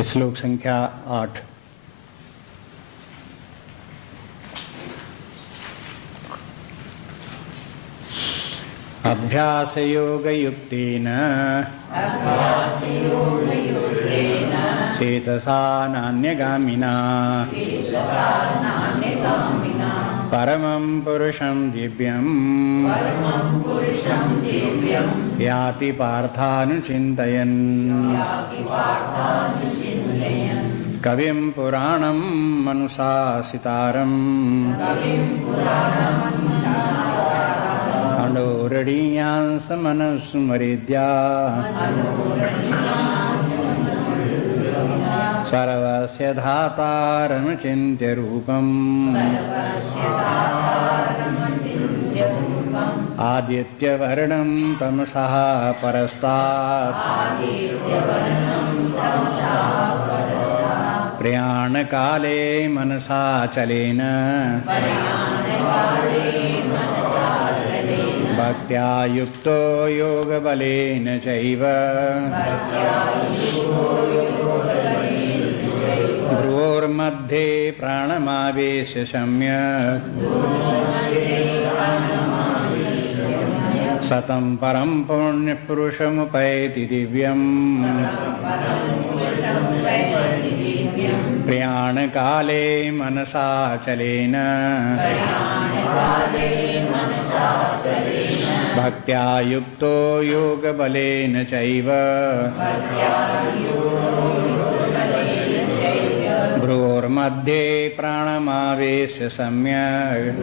श्लोक संख्या 8। अभ्यासयोगयुक्तेन चेतसा नान्यगामिना परमं पुरुषं दिव्यं याति पार्थानुचिन्तयन् कविं पुराणं मनुशासितारम् अणोरणीयांसमनुस्मृत्या सर्वस्य धातारमचिन्त्य रूपम् आदित्यवर्णं तमसः परस्तात् प्रयाणकाले मनसा चलेन भक्त्या युक्तो योगबलेन चैव भ्रुवोर्मध्ये प्राणमावेश्य सम्यक् सतं परं पुण्यपुरुषमुपैति दिव्यम् प्रयाणकाले मनसा चलेन भक्त्या युक्तो योगबलेन चैव भ्रुवोर्मध्ये प्राणमावेश्य सम्यक्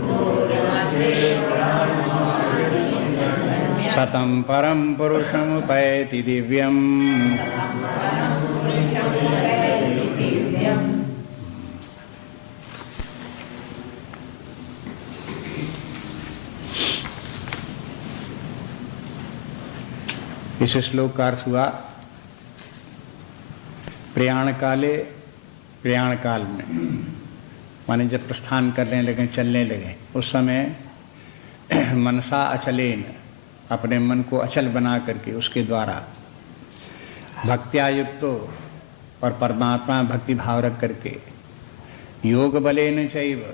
सतं परं पुरुषमुपैति दिव्यम्। इस श्लोक का अर्थ हुआ प्रयाण काल में, माने जब प्रस्थान करने लगे, चलने लगे, उस समय मनसा अचलेन, अपने मन को अचल बना करके उसके द्वारा भक्त्या युक्तो, और परमात्मा भक्ति भाव रख करके योग बलेन चैव,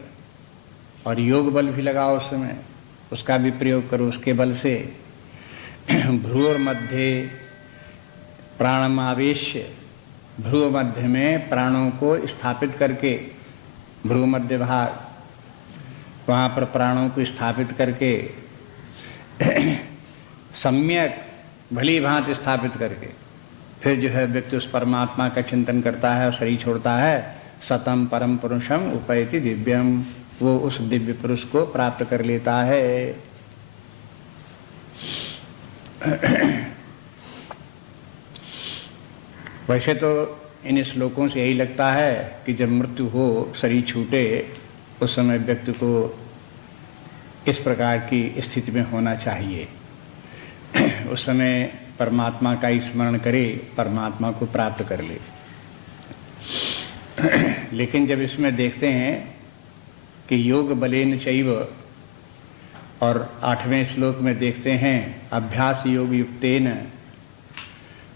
और योग बल भी लगाओ उस समय, उसका भी प्रयोग करो, उसके बल से भ्रुवोर मध्य प्राणमावेश्य, भ्रुव मध्य में प्राणों को स्थापित करके, भ्रुव मध्य भाग, वहाँ पर प्राणों को स्थापित करके सम्यक भली भांति स्थापित करके फिर जो है व्यक्ति उस परमात्मा का चिंतन करता है और शरीर छोड़ता है। सतम परम पुरुषम उपैति दिव्यम, वो उस दिव्य पुरुष को प्राप्त कर लेता है। वैसे तो इन श्लोकों से यही लगता है कि जब मृत्यु हो, शरीर छूटे, उस समय व्यक्ति को इस प्रकार की स्थिति में होना चाहिए, उस समय परमात्मा का ही स्मरण करे, परमात्मा को प्राप्त कर ले। लेकिन जब इसमें देखते हैं कि योग बलेन चैव, और 8वें श्लोक में देखते हैं अभ्यास योग युक्तेन,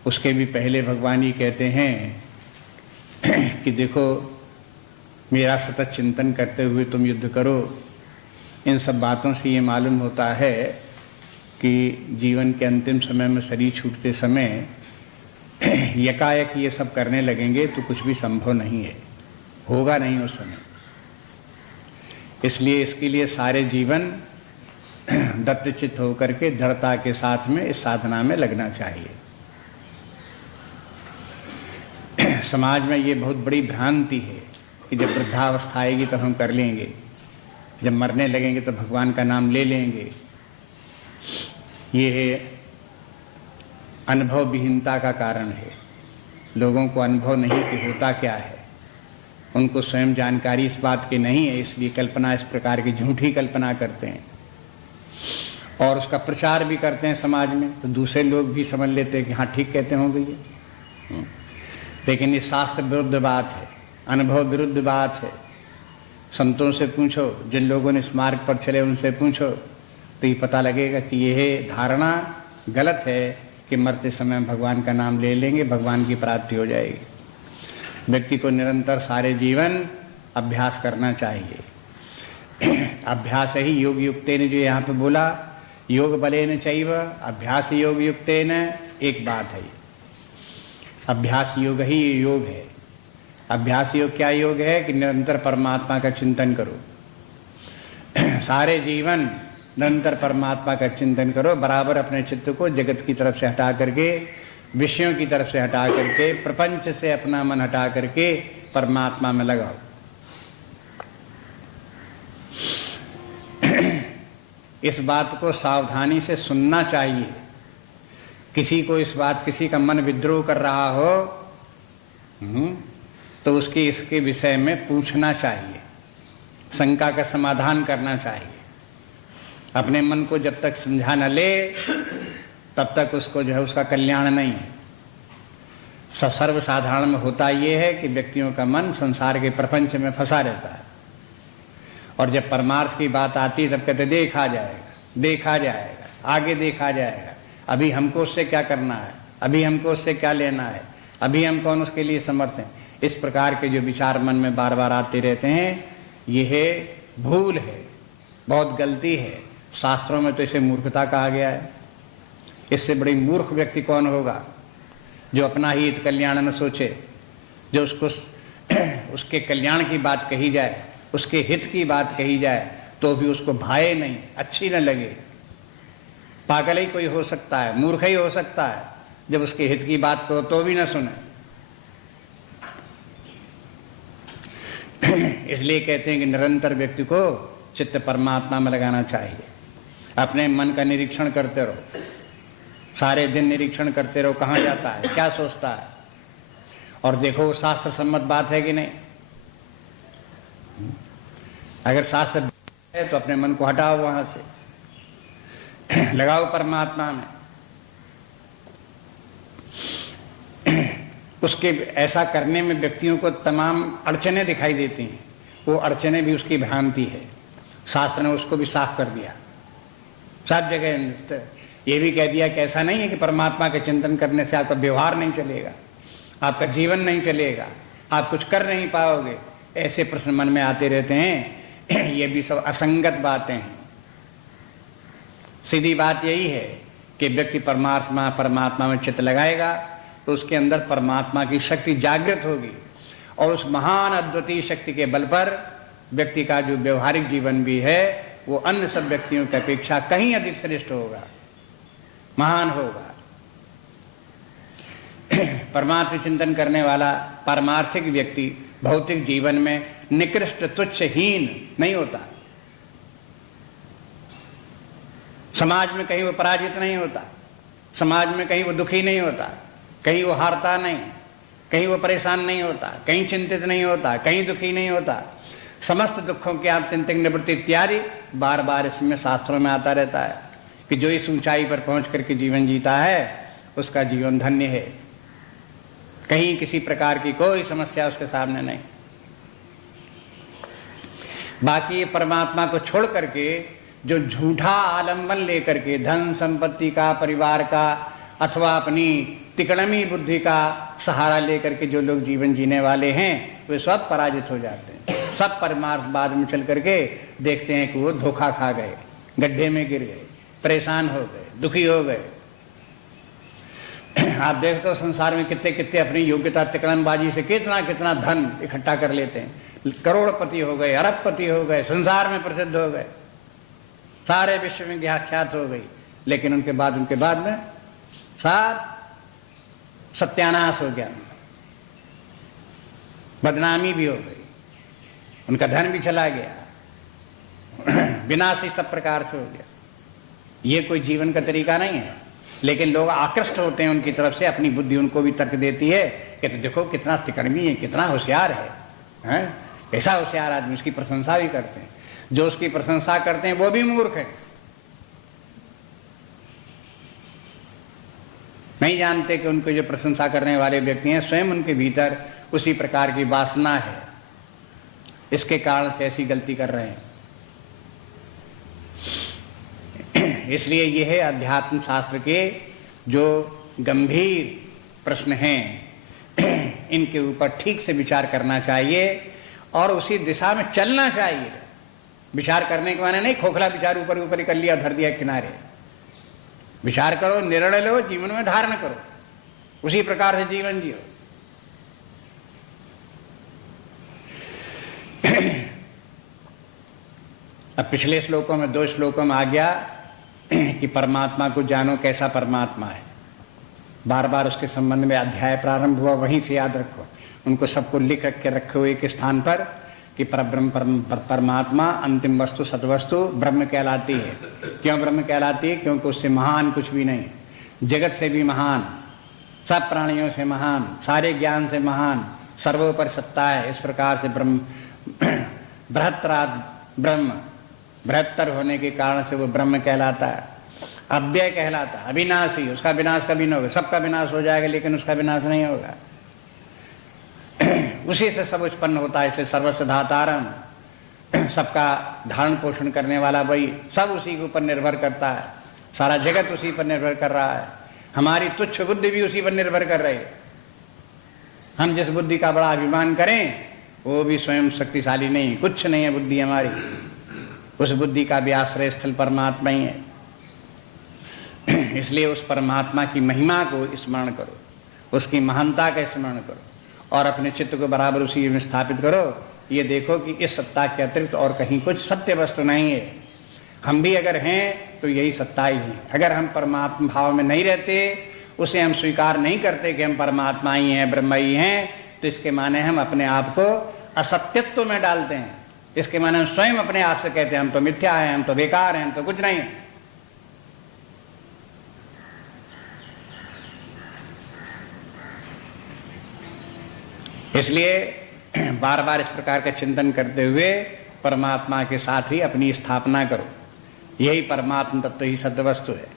उसके भी पहले भगवान ही कहते हैं कि देखो मेरा सतत चिंतन करते हुए तुम युद्ध करो। इन सब बातों से ये मालूम होता है कि जीवन के अंतिम समय में, शरीर छूटते समय यकायक ये सब करने लगेंगे तो कुछ भी संभव नहीं है, होगा नहीं उस समय। इसलिए इसके लिए सारे जीवन दत्तचित्त होकर के दृढ़ता के साथ में इस साधना में लगना चाहिए। समाज में ये बहुत बड़ी भ्रांति है कि जब वृद्धावस्था आएगी तो हम कर लेंगे, जब मरने लगेंगे तो भगवान का नाम ले लेंगे। ये अनुभव विहीनता का कारण है। लोगों को अनुभव नहीं कि होता क्या है, उनको स्वयं जानकारी इस बात की नहीं है, इसलिए कल्पना, इस प्रकार की झूठी कल्पना करते हैं और उसका प्रचार भी करते हैं समाज में, तो दूसरे लोग भी समझ लेते हैं कि हाँ ठीक कहते होंगे ये। लेकिन ये शास्त्र विरुद्ध बात है, अनुभव विरुद्ध बात है। संतों से पूछो, जिन लोगों ने इस मार्ग पर चले उनसे पूछो, तो ये पता लगेगा कि यह धारणा गलत है कि मरते समय भगवान का नाम ले लेंगे, भगवान की प्राप्ति हो जाएगी। व्यक्ति को निरंतर सारे जीवन अभ्यास करना चाहिए। अभ्यास ही योग युक्तेन, जो यहाँ पे बोला योग बलेन चैव अभ्यास योग युक्तेन, एक बात है। अभ्यास योग ही योग है। अभ्यास योग क्या योग है कि निरंतर परमात्मा का चिंतन करो, सारे जीवन निरंतर परमात्मा का चिंतन करो, बराबर अपने चित्त को जगत की तरफ से हटा करके, विषयों की तरफ से हटा करके, प्रपंच से अपना मन हटा करके परमात्मा में लगाओ। इस बात को सावधानी से सुनना चाहिए। किसी को इस बात, किसी का मन विद्रोह कर रहा हो तो उसके इसके विषय में पूछना चाहिए, शंका का समाधान करना चाहिए। अपने मन को जब तक समझा न ले तब तक उसको जो है उसका कल्याण नहीं है। सर्वसाधारण में होता यह है कि व्यक्तियों का मन संसार के प्रपंच में फंसा रहता है, और जब परमार्थ की बात आती तब कहते देखा जाएगा, देखा जाएगा, आगे देखा जाएगा, अभी हमको उससे क्या करना है, अभी हमको उससे क्या लेना है, अभी हम कौन उसके लिए समर्थ हैं। इस प्रकार के जो विचार मन में बार बार आते रहते हैं, यह भूल है, बहुत गलती है। शास्त्रों में तो इसे मूर्खता कहा गया है। इससे बड़ी मूर्ख व्यक्ति कौन होगा जो अपना ही हित कल्याण न सोचे, जो उसको उसके कल्याण की बात कही जाए, उसके हित की बात कही जाए तो भी उसको भाए नहीं, अच्छी न लगे। पागल ही कोई हो सकता है, मूर्ख ही हो सकता है जब उसके हित की बात को तो भी न सुने। इसलिए कहते हैं कि निरंतर व्यक्ति को चित्त परमात्मा में लगाना चाहिए। अपने मन का निरीक्षण करते रहो, सारे दिन निरीक्षण करते रहो, कहां जाता है, क्या सोचता है, और देखो शास्त्र सम्मत बात है कि नहीं। अगर शास्त्र है तो अपने मन को हटाओ वहां से, लगाओ परमात्मा में। उसके ऐसा करने में व्यक्तियों को तमाम अड़चने दिखाई देती हैं, वो अड़चने भी उसकी भ्रांति है। शास्त्र ने उसको भी साफ कर दिया, सब जगह ये भी कह दिया कि ऐसा नहीं है कि परमात्मा के चिंतन करने से आपका व्यवहार नहीं चलेगा, आपका जीवन नहीं चलेगा, आप कुछ कर नहीं पाओगे। ऐसे प्रश्न मन में आते रहते हैं, ये भी सब असंगत बातें हैं। सीधी बात यही है कि व्यक्ति परमात्मा में चित्त लगाएगा तो उसके अंदर परमात्मा की शक्ति जागृत होगी, और उस महान अद्वितीय शक्ति के बल पर व्यक्ति का जो व्यवहारिक जीवन भी है वो अन्य सब व्यक्तियों की अपेक्षा कहीं अधिक श्रेष्ठ होगा, महान होगा। परमात्म चिंतन करने वाला पारमार्थिक व्यक्ति भौतिक जीवन में निकृष्ट तुच्छ हीन नहीं होता, समाज में कहीं वो पराजित नहीं होता, समाज में कहीं वो दुखी नहीं होता, कहीं वो हारता नहीं, कहीं वो परेशान नहीं होता, कहीं चिंतित नहीं होता, कहीं दुखी नहीं होता। समस्त दुखों की आत्यंतिक निवृत्ति इत्यादि बार बार इसमें शास्त्रों में आता रहता है कि जो इस ऊंचाई पर पहुंच करके जीवन जीता है उसका जीवन धन्य है, कहीं किसी प्रकार की कोई समस्या उसके सामने नहीं। बाकी परमात्मा को छोड़ करके जो झूठा आलंबन लेकर के धन संपत्ति का, परिवार का, अथवा अपनी तिकड़मी बुद्धि का सहारा लेकर के जो लोग जीवन जीने वाले हैं वे सब पराजित हो जाते हैं। सब परमार्थ बाद में चल करके देखते हैं कि वो धोखा खा गए, गड्ढे में गिर गए, परेशान हो गए, दुखी हो गए। आप देखते हो संसार में कितने कितने अपनी योग्यता तिकड़मबाजी से कितना कितना धन इकट्ठा कर लेते हैं, करोड़पति हो गए, अरबपति हो गए, संसार में प्रसिद्ध हो गए, सारे विश्व में ख्यात हो गई, लेकिन उनके बाद में सब सत्यानाश हो गया, बदनामी भी हो गई, उनका धन भी चला गया, विनाश ही सब प्रकार से हो गया। ये कोई जीवन का तरीका नहीं है। लेकिन लोग आकृष्ट होते हैं उनकी तरफ से, अपनी बुद्धि उनको भी तर्क देती है कि तो देखो कितना तिकड़मी है, कितना होशियार है, ऐसा होशियार आदमी, उसकी प्रशंसा भी करते हैं। जो उसकी प्रशंसा करते हैं वो भी मूर्ख है, नहीं जानते कि उनको जो प्रशंसा करने वाले व्यक्ति हैं स्वयं उनके भीतर उसी प्रकार की वासना है, इसके कारण से ऐसी गलती कर रहे हैं। इसलिए यह है अध्यात्म शास्त्र के जो गंभीर प्रश्न हैं इनके ऊपर ठीक से विचार करना चाहिए और उसी दिशा में चलना चाहिए। विचार करने के माने नहीं खोखला विचार ऊपर ऊपर कर लिया, धर दिया किनारे। विचार करो, निर्णय लो, जीवन में धारण करो, उसी प्रकार से जीवन जियो। अब पिछले श्लोकों में, 2 श्लोकों में आ गया कि परमात्मा को जानो, कैसा परमात्मा है। बार बार उसके संबंध में अध्याय प्रारंभ हुआ, वहीं से याद रखो। उनको सबको लिख के रखो एक स्थान पर कि परब्रह्म परमात्मा अंतिम वस्तु सतवस्तु ब्रह्म कहलाती है। क्यों ब्रह्म कहलाती है? क्योंकि उससे महान कुछ भी नहीं, जगत से भी महान, सब प्राणियों से महान, सारे ज्ञान से महान, सर्वोपरि सत्ता है। इस प्रकार से ब्रह्म बृहत्तराद ब्रह्म, बृहत्तर होने के कारण से वो ब्रह्म कहलाता है। अव्यय कहलाता है, अविनाशी, उसका विनाश कभी नहीं होगा। सबका विनाश हो जाएगा लेकिन उसका विनाश नहीं होगा। उसी से सब उत्पन्न होता है। इसे सर्वस्व धातारम, सबका धारण पोषण करने वाला वही, सब उसी के ऊपर निर्भर करता है। सारा जगत उसी पर निर्भर कर रहा है। हमारी तुच्छ बुद्धि भी उसी पर निर्भर कर रही है। हम जिस बुद्धि का बड़ा अभिमान करें वो भी स्वयं शक्तिशाली नहीं, कुछ नहीं है बुद्धि हमारी। उस बुद्धि का भी आश्रय स्थल परमात्मा ही है। इसलिए उस परमात्मा की महिमा को स्मरण करो, उसकी महानता का स्मरण करो और अपने चित्त को बराबर उसी में स्थापित करो। ये देखो कि इस सत्ता के अतिरिक्त और कहीं कुछ सत्य वस्तु नहीं है। हम भी अगर हैं तो यही सत्ता ही है। अगर हम परमात्मा भाव में नहीं रहते, उसे हम स्वीकार नहीं करते कि हम परमात्मा ही हैं, ब्रह्म ही हैं, तो इसके माने हम अपने आप को असत्यत्व में डालते हैं। इसके माने हम स्वयं अपने आप से कहते हैं हम तो मिथ्या हैं, हम तो बेकार हैं, हम तो कुछ नहीं है। इसलिए बार बार इस प्रकार का चिंतन करते हुए परमात्मा के साथ ही अपनी स्थापना करो। यही परमात्मा तत्व ही सत्य वस्तु है।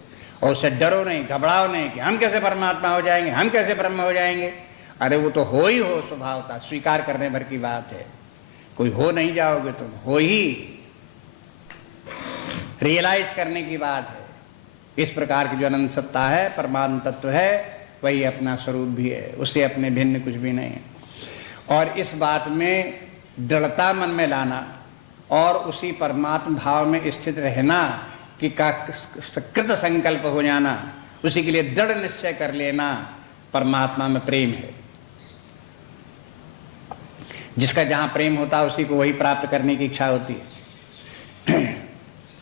और उससे डरो नहीं, घबराओ नहीं कि हम कैसे परमात्मा हो जाएंगे, हम कैसे ब्रह्म हो जाएंगे। अरे वो तो हो ही हो स्वभावता, स्वीकार करने भर की बात है। कोई हो नहीं जाओगे तुम, हो ही रियलाइज करने की बात है। इस प्रकार की जो अनंत सत्ता है, परमात्मा तत्व है, वही अपना स्वरूप भी है, उससे अपने भिन्न कुछ भी नहीं है। और इस बात में दृढ़ता मन में लाना और उसी परमात्मा भाव में स्थित रहना कि कृत संकल्प हो जाना, उसी के लिए दृढ़ निश्चय कर लेना, परमात्मा में प्रेम है। जिसका जहां प्रेम होता है उसी को वही प्राप्त करने की इच्छा होती है।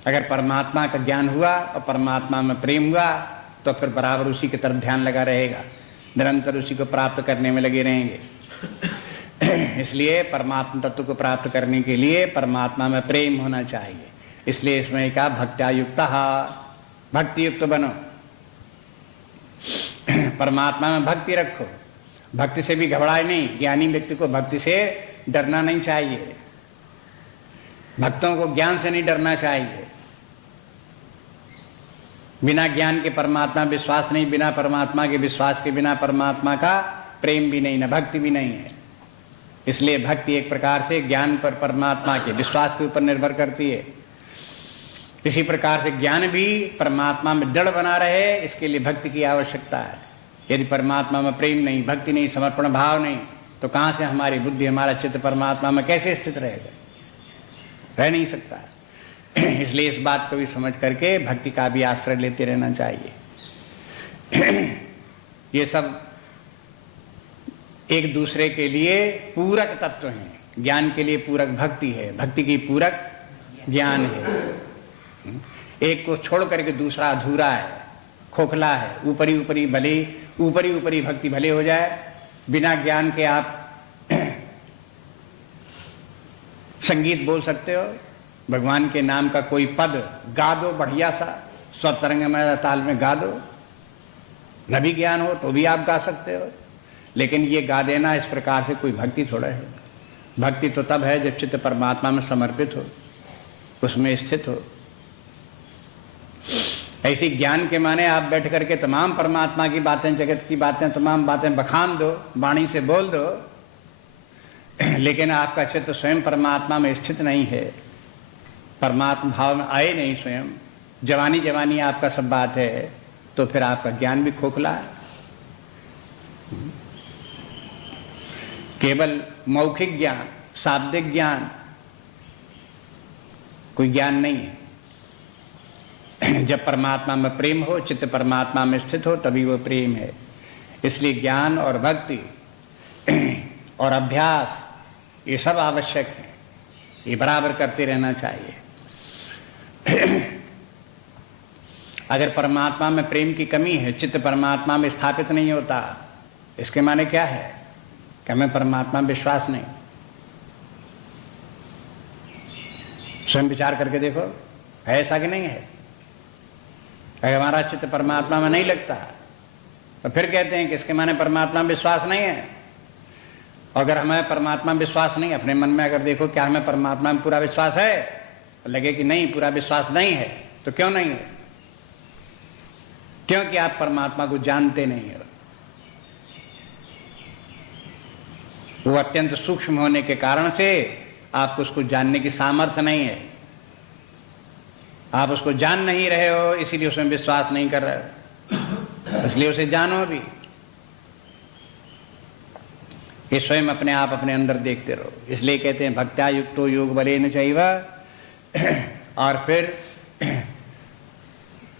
अगर परमात्मा का ज्ञान हुआ और परमात्मा में प्रेम हुआ तो फिर बराबर उसी की तरफ ध्यान लगा रहेगा, निरंतर उसी को प्राप्त करने में लगे रहेंगे। इसलिए परमात्मा तत्व को प्राप्त करने के लिए परमात्मा में प्रेम होना चाहिए। इसलिए इसमें कहा भक्त्यायुक्त, भक्ति युक्त बनो, परमात्मा में भक्ति रखो। भक्ति से भी घबराए नहीं। ज्ञानी व्यक्ति को भक्ति से डरना नहीं चाहिए, भक्तों को ज्ञान से नहीं डरना चाहिए। बिना ज्ञान के परमात्मा विश्वास नहीं, बिना परमात्मा के विश्वास के बिना परमात्मा का प्रेम भी नहीं, न भक्ति भी नहीं है। इसलिए भक्ति एक प्रकार से ज्ञान पर, परमात्मा के विश्वास के ऊपर निर्भर करती है। इसी प्रकार से ज्ञान भी परमात्मा में दृढ़ बना रहे, इसके लिए भक्ति की आवश्यकता है। यदि परमात्मा में प्रेम नहीं, भक्ति नहीं, समर्पण भाव नहीं, तो कहां से हमारी बुद्धि, हमारा चित्त परमात्मा में कैसे स्थित रहेगा? रह नहीं सकता। इसलिए इस बात को भी समझ करके भक्ति का भी आश्रय लेते रहना चाहिए। ये सब एक दूसरे के लिए पूरक तत्व हैं। ज्ञान के लिए पूरक भक्ति है, भक्ति की पूरक ज्ञान है। एक को छोड़ करके दूसरा अधूरा है, खोखला है। ऊपरी ऊपरी भले, ऊपरी ऊपरी भक्ति भले हो जाए, बिना ज्ञान के आप संगीत बोल सकते हो, भगवान के नाम का कोई पद गा दो बढ़िया सा, स्वतरंग में ताल में गा दो। न भी ज्ञान हो तो भी आप गा सकते हो, लेकिन ये गा देना इस प्रकार से कोई भक्ति थोड़ा है। भक्ति तो तब है जब चित्त परमात्मा में समर्पित हो, उसमें स्थित हो। ऐसी ज्ञान के माने आप बैठ करके तमाम परमात्मा की बातें, जगत की बातें, तमाम बातें बखान दो, वाणी से बोल दो, लेकिन आपका चित्त स्वयं परमात्मा में स्थित नहीं है, परमात्मा भाव में आए नहीं, स्वयं जवानी जवानी आपका सब बात है, तो फिर आपका ज्ञान भी खोखला है। केवल मौखिक ज्ञान, शाब्दिक ज्ञान कोई ज्ञान नहीं है। जब परमात्मा में प्रेम हो, चित्त परमात्मा में स्थित हो, तभी वो प्रेम है। इसलिए ज्ञान और भक्ति और अभ्यास ये सब आवश्यक है, ये बराबर करते रहना चाहिए। अगर परमात्मा में प्रेम की कमी है, चित्त परमात्मा में स्थापित नहीं होता, इसके माने क्या है कि हमें परमात्मा में विश्वास नहीं। स्वयं विचार करके देखो, है ऐसा कि नहीं है? अगर हमारा चित्त परमात्मा में नहीं लगता तो फिर कहते हैं कि इसके माने परमात्मा में विश्वास नहीं है। अगर हमें परमात्मा में विश्वास नहीं, अपने मन में अगर देखो क्या हमें परमात्मा में पूरा विश्वास है, तो लगे कि नहीं, पूरा विश्वास नहीं है। तो क्यों नहीं है? क्योंकि आप परमात्मा को जानते नहीं हो। वो अत्यंत सूक्ष्म होने के कारण से आपको उसको जानने की सामर्थ्य नहीं है। आप उसको जान नहीं रहे हो, इसीलिए उसमें विश्वास नहीं कर रहे हो। इसलिए उसे जानो भी। ये स्वयं अपने आप अपने अंदर देखते रहो। इसलिए कहते हैं भक्त्या युक्तो योग बलेन चैव। और फिर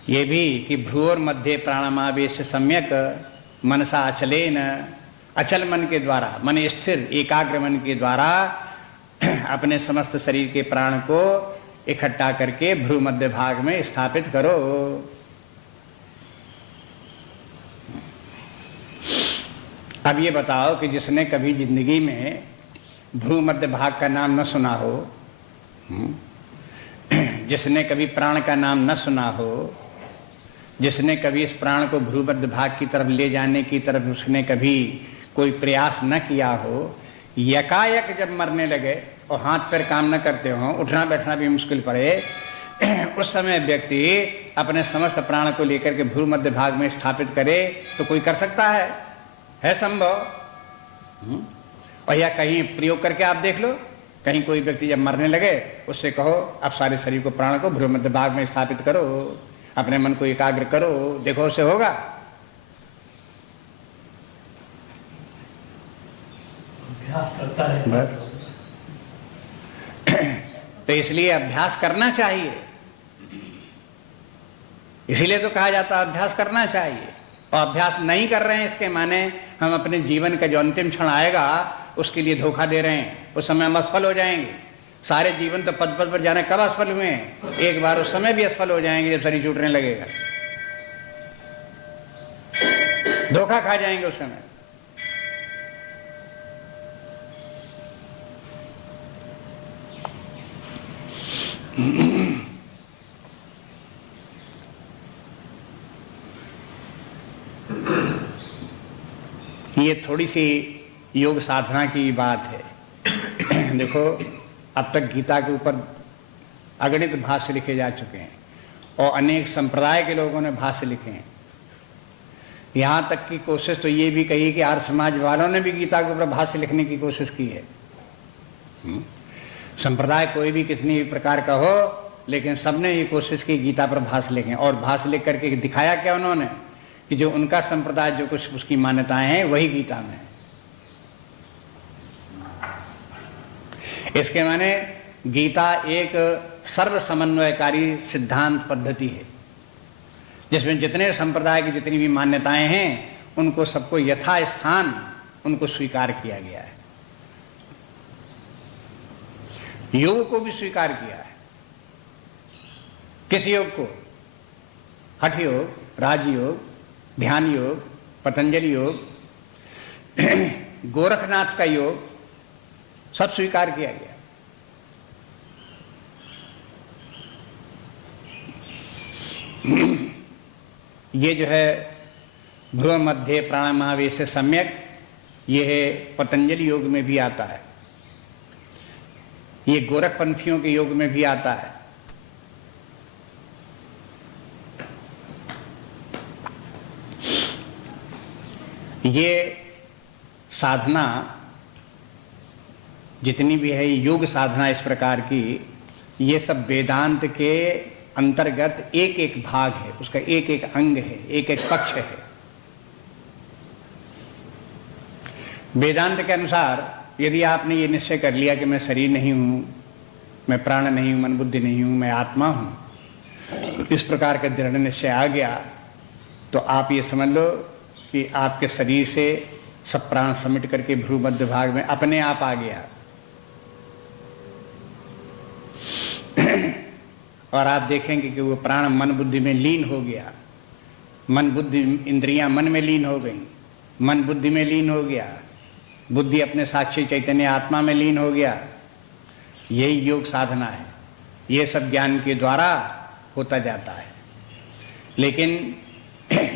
ये भी कि भ्रूर मध्य प्राणमावेश सम्यक मनसा अचलेन, अचल मन के द्वारा, मन स्थिर एकाग्र मन के द्वारा अपने समस्त शरीर के प्राण को इकट्ठा करके भ्रू मध्य भाग में स्थापित करो। अब ये बताओ कि जिसने कभी जिंदगी में भ्रू मध्य भाग का नाम न सुना हो, जिसने कभी प्राण का नाम न सुना हो, जिसने कभी इस प्राण को भ्रू मध्य भाग की तरफ ले जाने की तरफ उसने कभी कोई प्रयास न किया हो, यकायक जब मरने लगे और हाथ पैर काम न करते हो, उठना बैठना भी मुश्किल पड़े, उस समय व्यक्ति अपने समस्त प्राण को लेकर के भ्रू मध्य भाग में स्थापित करे तो कोई कर सकता है संभव? और या कहीं प्रयोग करके आप देख लो, कहीं कोई व्यक्ति जब मरने लगे उससे कहो अब सारे शरीर को, प्राण को भ्रू मध्य भाग में स्थापित करो, अपने मन को एकाग्र करो, देखो उससे होगा? अभ्यास करता है। तो इसलिए अभ्यास करना चाहिए। इसीलिए तो कहा जाता है अभ्यास करना चाहिए। और अभ्यास नहीं कर रहे हैं इसके माने हम अपने जीवन का जो अंतिम क्षण आएगा उसके लिए धोखा दे रहे हैं। उस समय हम असफल हो जाएंगे। सारे जीवन तो पद पद पर जाने कब असफल हुए हैं, एक बार उस समय भी असफल हो जाएंगे जब शरीर छूटने लगेगा। धोखा खा जाएंगे उस समय। ये थोड़ी सी योग साधना की बात है। देखो अब तक गीता के ऊपर अगणित भाष्य लिखे जा चुके हैं और अनेक संप्रदाय के लोगों ने भाष्य लिखे हैं। यहां तक की कोशिश तो ये भी कही कि आर्य समाज वालों ने भी गीता के ऊपर भाष्य लिखने की कोशिश की है। संप्रदाय कोई भी कितनी भी प्रकार का हो, लेकिन सबने ये कोशिश की गीता पर भाष्य लिखें। और भाष्य लिख करके दिखाया क्या उन्होंने कि जो उनका संप्रदाय जो कुछ उसकी मान्यताएं हैं वही गीता में है। इसके माने गीता एक सर्व समन्वयकारी सिद्धांत पद्धति है जिसमें जितने संप्रदाय की जितनी भी मान्यताएं हैं उनको सबको यथास्थान उनको स्वीकार किया गया है। योग को भी स्वीकार किया है। किस योग को? हठ योग, राजयोग, ध्यान योग, पतंजलि योग, गोरखनाथ का योग, सब स्वीकार किया गया। ये जो है भ्रूण मध्य प्राणामावेश सम्यक, ये है पतंजलि योग में भी आता है, ये गोरखपंथियों के योग में भी आता है। ये साधना जितनी भी है योग साधना इस प्रकार की, ये सब वेदांत के अंतर्गत एक एक भाग है, उसका एक एक अंग है, एक एक पक्ष है। वेदांत के अनुसार यदि आपने ये निश्चय कर लिया कि मैं शरीर नहीं हूं, मैं प्राण नहीं हूं, मन बुद्धि नहीं हूं, मैं आत्मा हूं, इस प्रकार का दृढ़ निश्चय आ गया तो आप ये समझ लो कि आपके शरीर से सब प्राण समिट करके भ्रू मध्य भाग में अपने आप आ गया। और आप देखेंगे कि वो प्राण मन बुद्धि में लीन हो गया। मन बुद्धि इंद्रियां मन में लीन हो गई, मन बुद्धि में लीन हो गया, बुद्धि अपने साक्षी चैतन्य आत्मा में लीन हो गया। यही योग साधना है। ये सब ज्ञान के द्वारा होता जाता है। लेकिन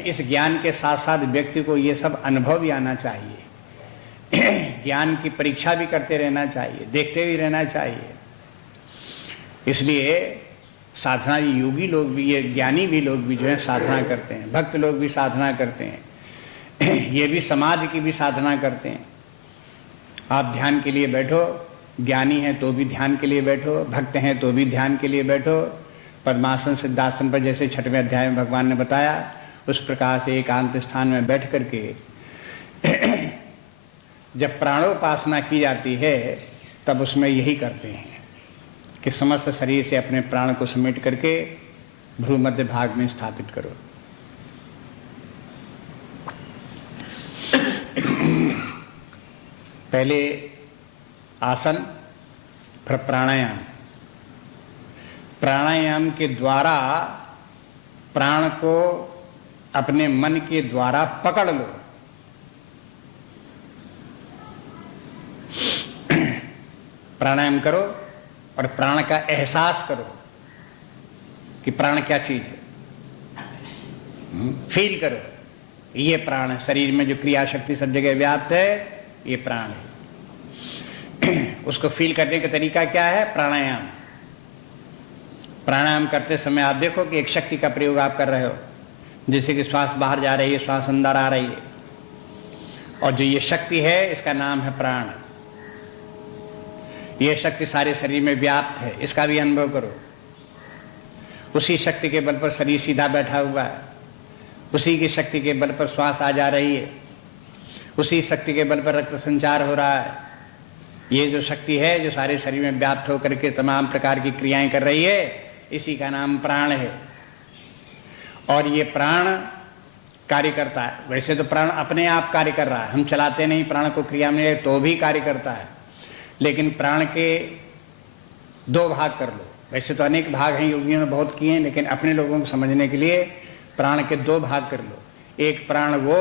इस ज्ञान के साथ साथ व्यक्ति को ये सब अनुभव भी आना चाहिए। ज्ञान की परीक्षा भी करते रहना चाहिए, देखते भी रहना चाहिए। इसलिए साधना, योगी लोग भी, ये ज्ञानी भी लोग भी जो है साधना करते हैं, भक्त लोग भी साधना करते हैं, ये भी समाधि की भी साधना करते हैं। आप ध्यान के लिए बैठो, ज्ञानी हैं तो भी ध्यान के लिए बैठो, भक्त हैं तो भी ध्यान के लिए बैठो। पद्मासन सिद्धासन पर जैसे 6वें अध्याय में भगवान ने बताया, उस प्रकार से एकांत स्थान में बैठ करके जब प्राणोपासना की जाती है तब उसमें यही करते हैं कि समस्त शरीर से अपने प्राण को समेट करके भ्रू मध्य भाग में स्थापित करो। पहले आसन, फिर प्राणायाम। प्राणायाम के द्वारा प्राण को अपने मन के द्वारा पकड़ लो। प्राणायाम करो और प्राण का एहसास करो कि प्राण क्या चीज है। फील करो, ये प्राण है। शरीर में जो क्रिया शक्ति सब जगह व्याप्त है, ये प्राण है। उसको फील करने का तरीका क्या है? प्राणायाम। प्राणायाम करते समय आप देखो कि एक शक्ति का प्रयोग आप कर रहे हो, जैसे कि श्वास बाहर जा रही है, श्वास अंदर आ रही है, और जो ये शक्ति है इसका नाम है प्राण। ये शक्ति सारे शरीर में व्याप्त है, इसका भी अनुभव करो। उसी शक्ति के बल पर शरीर सीधा बैठा हुआ है, उसी की शक्ति के बल पर श्वास आ जा रही है, उसी शक्ति के बल पर रक्त संचार हो रहा है। ये जो शक्ति है जो सारे शरीर में व्याप्त होकर के तमाम प्रकार की क्रियाएं कर रही है, इसी का नाम प्राण है। और ये प्राण कार्य करता है। वैसे तो प्राण अपने आप कार्य कर रहा है, हम चलाते नहीं प्राण को क्रिया में, तो भी कार्य करता है। लेकिन प्राण के दो भाग कर लो। वैसे तो अनेक भाग हैं, योगियों ने बहुत किए हैं, लेकिन अपने लोगों को समझने के लिए प्राण के दो भाग कर लो। एक प्राण वो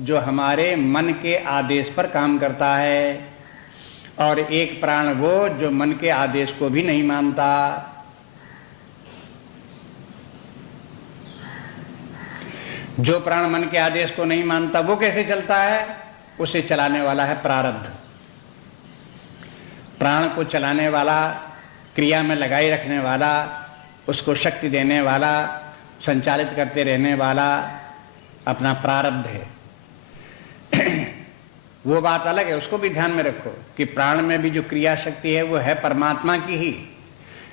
जो हमारे मन के आदेश पर काम करता है, और एक प्राण वो जो मन के आदेश को भी नहीं मानता। जो प्राण मन के आदेश को नहीं मानता वो कैसे चलता है? उसे चलाने वाला है प्रारब्ध। प्राण को चलाने वाला, क्रिया में लगाए रखने वाला, उसको शक्ति देने वाला, संचालित करते रहने वाला अपना प्रारब्ध है। वो बात अलग है, उसको भी ध्यान में रखो कि प्राण में भी जो क्रिया शक्ति है वो है परमात्मा की ही,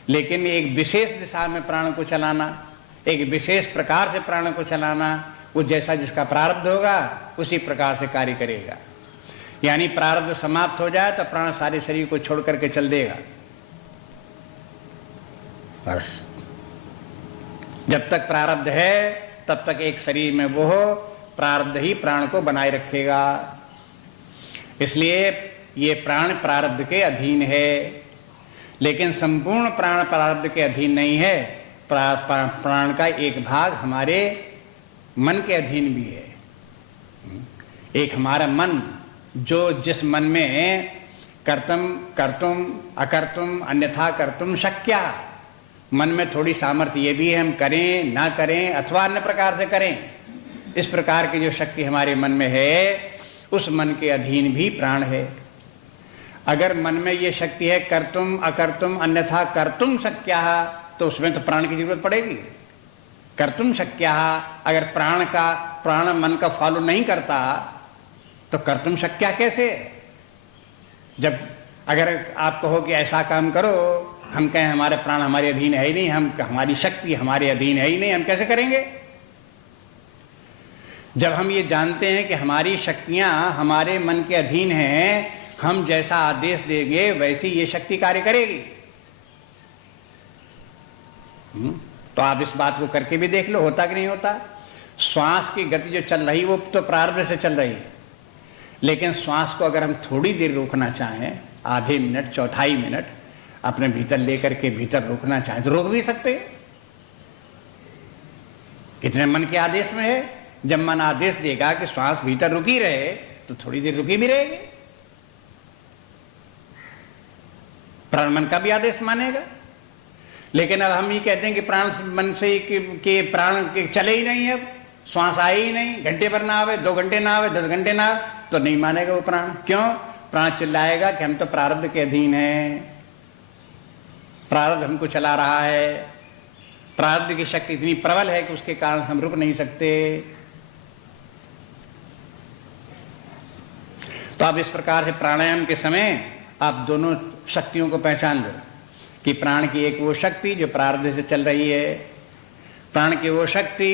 लेकिन एक विशेष दिशा में प्राण को चलाना, एक विशेष प्रकार से प्राण को चलाना, वो जैसा जिसका प्रारब्ध होगा उसी प्रकार से कार्य करेगा। यानी प्रारब्ध समाप्त हो जाए तो प्राण सारे शरीर को छोड़ करके चल देगा। बस जब तक प्रारब्ध है तब तक एक शरीर में वो प्रारब्ध ही प्राण को बनाए रखेगा। इसलिए ये प्राण प्रारब्ध के अधीन है, लेकिन संपूर्ण प्राण प्रारब्ध के अधीन नहीं है। प्राण का एक भाग हमारे मन के अधीन भी है। एक हमारा मन, जो जिस मन में कर्तुम अकर्तुम अन्यथा कर्तुम शक्या, मन में थोड़ी सामर्थ्य ये भी है हम करें ना करें अथवा अन्य प्रकार से करें। इस प्रकार की जो शक्ति हमारे मन में है, उस मन के अधीन भी प्राण है। अगर मन में ये शक्ति है कर्तुम अकर्तुम अन्यथा कर्तुम शक्या, तो उसमें तो प्राण की जरूरत पड़ेगी। कर्तुम शक्या, अगर प्राण मन का फॉलो नहीं करता तो कर्तुम शक्या कैसे? जब अगर आप कहो कि ऐसा काम करो, हम कहें हमारे प्राण हमारे अधीन है ही नहीं, हमारी शक्ति हमारे अधीन है ही नहीं, हम कैसे करेंगे? जब हम ये जानते हैं कि हमारी शक्तियां हमारे मन के अधीन हैं, हम जैसा आदेश देंगे वैसी ये शक्ति कार्य करेगी। तो आप इस बात को करके भी देख लो, होता कि नहीं होता। श्वास की गति जो चल रही वो तो प्रारब्ध से चल रही है, लेकिन श्वास को अगर हम थोड़ी देर रोकना चाहें, आधे मिनट, चौथाई मिनट अपने भीतर लेकर के भीतर रोकना चाहें तो रोक भी सकते हैं। इतने मन के आदेश में है। जब मन आदेश देगा कि श्वास भीतर रुकी रहे तो थोड़ी देर रुकी भी रहेगी। प्राण मन का भी आदेश मानेगा। लेकिन अब हम ये कहते हैं कि प्राण मन से कि प्राण के चले ही नहीं, अब श्वास आए ही नहीं, घंटे भर ना आवे, 2 घंटे ना आवे, 10 घंटे ना आवे, तो नहीं मानेगा वो प्राण। क्यों? प्राण चिल्लाएगा कि हम तो प्रारब्ध के अधीन हैं, प्रारब्ध हमको चला रहा है, प्रारब्ध की शक्ति इतनी प्रबल है कि उसके कारण हम रुक नहीं सकते। तो अब इस प्रकार से प्राणायाम के समय आप दोनों शक्तियों को पहचान लो कि प्राण की एक वो शक्ति जो प्रारब्ध से चल रही है, प्राण की वो शक्ति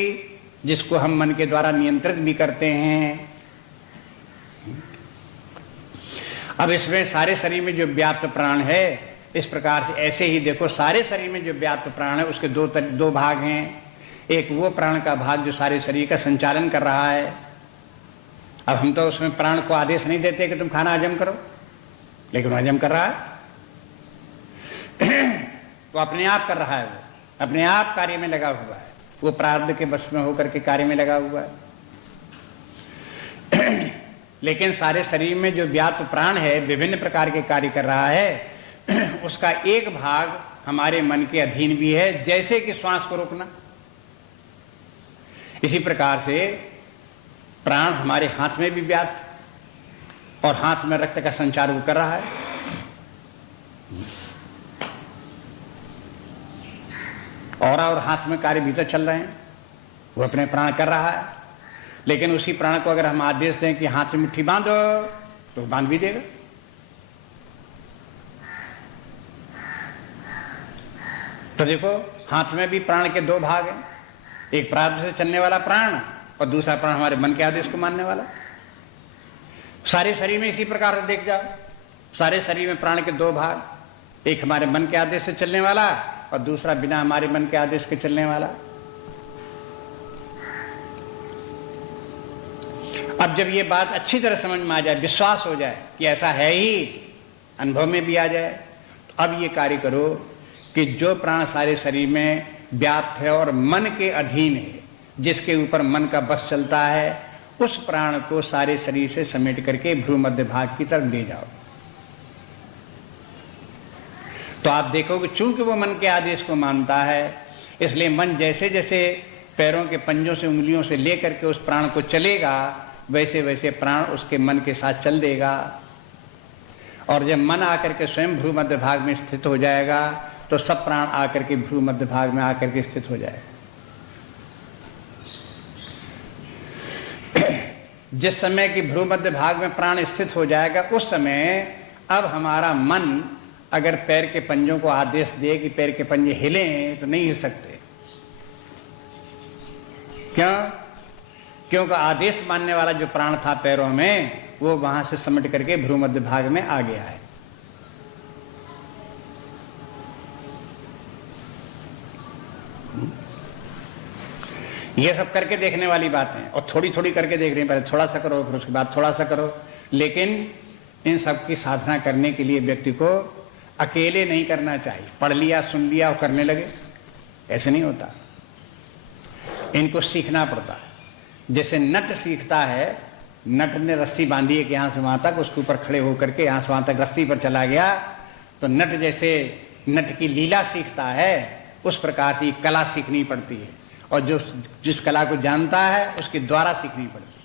जिसको हम मन के द्वारा नियंत्रित भी करते हैं। अब इसमें सारे शरीर में जो व्याप्त प्राण है, इस प्रकार से ऐसे ही देखो सारे शरीर में जो व्याप्त प्राण है उसके दो भाग हैं। एक वो प्राण का भाग जो सारे शरीर का संचालन कर रहा है। अब हम तो उसमें प्राण को आदेश नहीं देते कि तुम खाना हजम करो, लेकिन हजम कर रहा है। वो अपने आप कर रहा है, वो अपने आप कार्य में लगा हुआ है, वो प्रारब्ध के बस में होकर के कार्य में लगा हुआ है। लेकिन सारे शरीर में जो व्याप्त प्राण है विभिन्न प्रकार के कार्य कर रहा है, उसका एक भाग हमारे मन के अधीन भी है, जैसे कि श्वास को रोकना। इसी प्रकार से प्राण हमारे हाथ में भी व्याप्त, और हाथ में रक्त का संचार वो कर रहा है। और हाथ में कार्य भीतर चल रहे हैं, वो अपने प्राण कर रहा है। लेकिन उसी प्राण को अगर हम आदेश दें कि हाथ से मुट्ठी बांधो, तो बांध भी देगा। तो देखो हाथ में भी प्राण के 2 भाग हैं, एक प्रारब्ध से चलने वाला प्राण और दूसरा प्राण हमारे मन के आदेश को मानने वाला। सारे शरीर में इसी प्रकार से देख जाओ, सारे शरीर में प्राण के 2 भाग, एक हमारे मन के आदेश से चलने वाला और दूसरा बिना हमारे मन के आदेश के चलने वाला। अब जब ये बात अच्छी तरह समझ में आ जाए, विश्वास हो जाए कि ऐसा है ही, अनुभव में भी आ जाए, तो अब ये कार्य करो कि जो प्राण सारे शरीर में व्याप्त है और मन के अधीन है, जिसके ऊपर मन का बस चलता है, उस प्राण को सारे शरीर से समेट करके भ्रू मध्य भाग की तरफ ले जाओ। तो आप देखोगे चूंकि वो मन के आदेश को मानता है, इसलिए मन जैसे जैसे पैरों के पंजों से, उंगलियों से लेकर के उस प्राण को चलेगा, वैसे वैसे प्राण उसके मन के साथ चल देगा। और जब मन आकर के स्वयं भ्रू मध्य भाग में स्थित हो जाएगा, तो सब प्राण आकर के भ्रू मध्य भाग में आकर के स्थित हो जाएगा। जिस समय कि भ्रू मध्य भाग में प्राण स्थित हो जाएगा, उस समय अब हमारा मन अगर पैर के पंजों को आदेश दे कि पैर के पंजे हिलें, तो नहीं हिल सकते। क्यों? क्योंकि आदेश मानने वाला जो प्राण था पैरों में, वो वहां से समट करके भ्रू मध्य भाग में आ गया है। ये सब करके देखने वाली बातें, और थोड़ी थोड़ी करके देख रहे हैं। पहले थोड़ा सा करो, फिर उसके बाद थोड़ा सा करो। लेकिन इन सब की साधना करने के लिए व्यक्ति को अकेले नहीं करना चाहिए। पढ़ लिया, सुन लिया और करने लगे, ऐसे नहीं होता। इनको सीखना पड़ता है। जैसे नट सीखता है, नट ने रस्सी बांधी है कि यहां से वहां तक, उसके ऊपर खड़े होकर के यहां से वहां तक रस्सी पर चला गया, तो नट जैसे नट की लीला सीखता है, उस प्रकार से कला सीखनी पड़ती है। और जो जिस कला को जानता है उसके द्वारा सीखनी पड़ती है।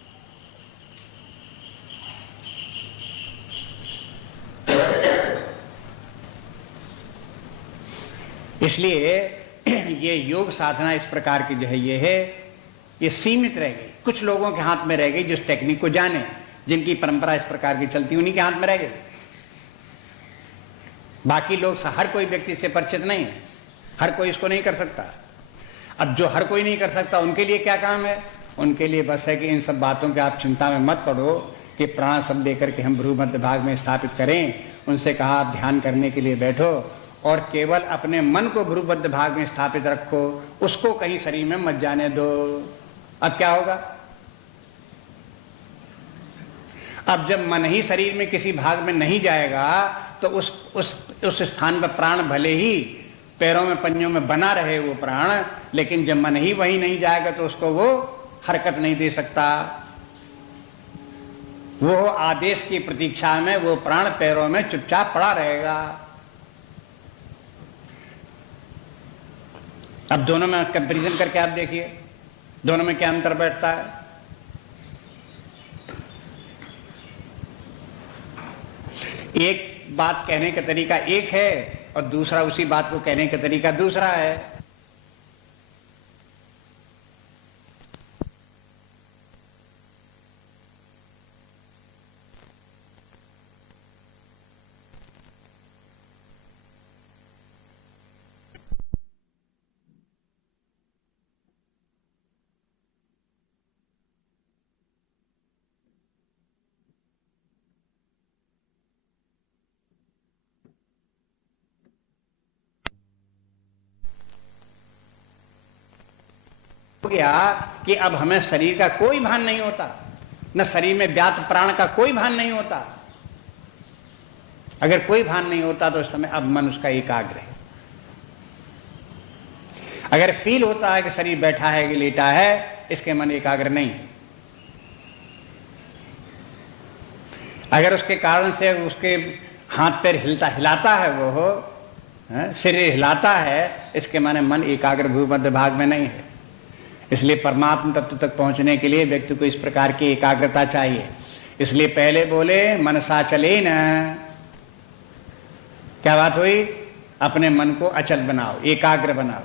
इसलिए ये योग साधना इस प्रकार की जो है, ये है, ये सीमित रह गई। कुछ लोगों के हाथ में रह गई जो इस टेक्निक को जाने, जिनकी परंपरा इस प्रकार की चलती, उन्हीं के हाथ में रह गई। बाकी लोग, हर कोई व्यक्ति इससे परिचित नहीं है, हर कोई इसको नहीं कर सकता। अब जो हर कोई नहीं कर सकता, उनके लिए क्या काम है? उनके लिए बस है कि इन सब बातों की आप चिंता में मत पड़ो कि प्राण सब लेकर के हम भ्रू मध्य भाग में स्थापित करें। उनसे कहा आप ध्यान करने के लिए बैठो और केवल अपने मन को भ्रू मध्य भाग में स्थापित रखो, उसको कहीं शरीर में मत जाने दो। अब क्या होगा? अब जब मन ही शरीर में किसी भाग में नहीं जाएगा तो उस स्थान पर प्राण भले ही पैरों में पंजों में बना रहे वो प्राण, लेकिन जब मन ही वहीं नहीं जाएगा तो उसको वो हरकत नहीं दे सकता। वो आदेश की प्रतीक्षा में वो प्राण पैरों में चुपचाप पड़ा रहेगा। अब दोनों में कंपैरिजन करके आप देखिए दोनों में क्या अंतर बैठता है। एक बात कहने का तरीका एक है और दूसरा उसी बात को कहने का तरीका दूसरा है। गया कि अब हमें शरीर का कोई भान नहीं होता, न शरीर में व्याप्त प्राण का कोई भान नहीं होता। अगर कोई भान नहीं होता तो उस समय अब मन उसका एकाग्र है। अगर फील होता है कि शरीर बैठा है कि लेटा है, इसके मन एकाग्र नहीं। अगर उसके कारण से उसके हाथ पैर हिलाता है, वो शरीर हिलाता है, इसके माने मन एकाग्र भूमध्य भाग में नहीं है। इसलिए परमात्मा तत्व तक पहुंचने के लिए व्यक्ति को इस प्रकार की एकाग्रता चाहिए। इसलिए पहले बोले मनसा चले न, क्या बात हुई? अपने मन को अचल बनाओ, एकाग्र बनाओ।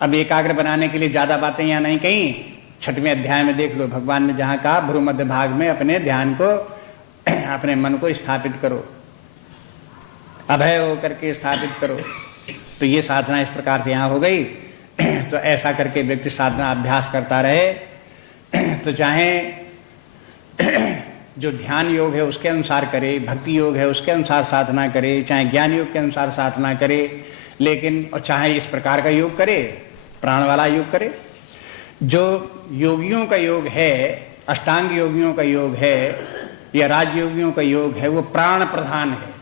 अब एकाग्र बनाने के लिए ज्यादा बातें यहां नहीं कहीं, 6वें अध्याय में देख लो भगवान ने जहां कहा भ्रू मध्य भाग में अपने ध्यान को अपने मन को स्थापित करो, अभय होकर के स्थापित करो। तो ये साधना इस प्रकार से यहां हो गई। तो ऐसा करके व्यक्ति साधना अभ्यास करता रहे तो चाहे जो ध्यान योग है उसके अनुसार करे, भक्ति योग है उसके अनुसार साधना करे, चाहे ज्ञान योग के अनुसार साधना करे, लेकिन और चाहे इस प्रकार का योग करे, प्राण वाला योग करे। जो योगियों का योग है, अष्टांग योगियों का योग है या राजयोगियों का योग है, वो प्राण प्रधान है।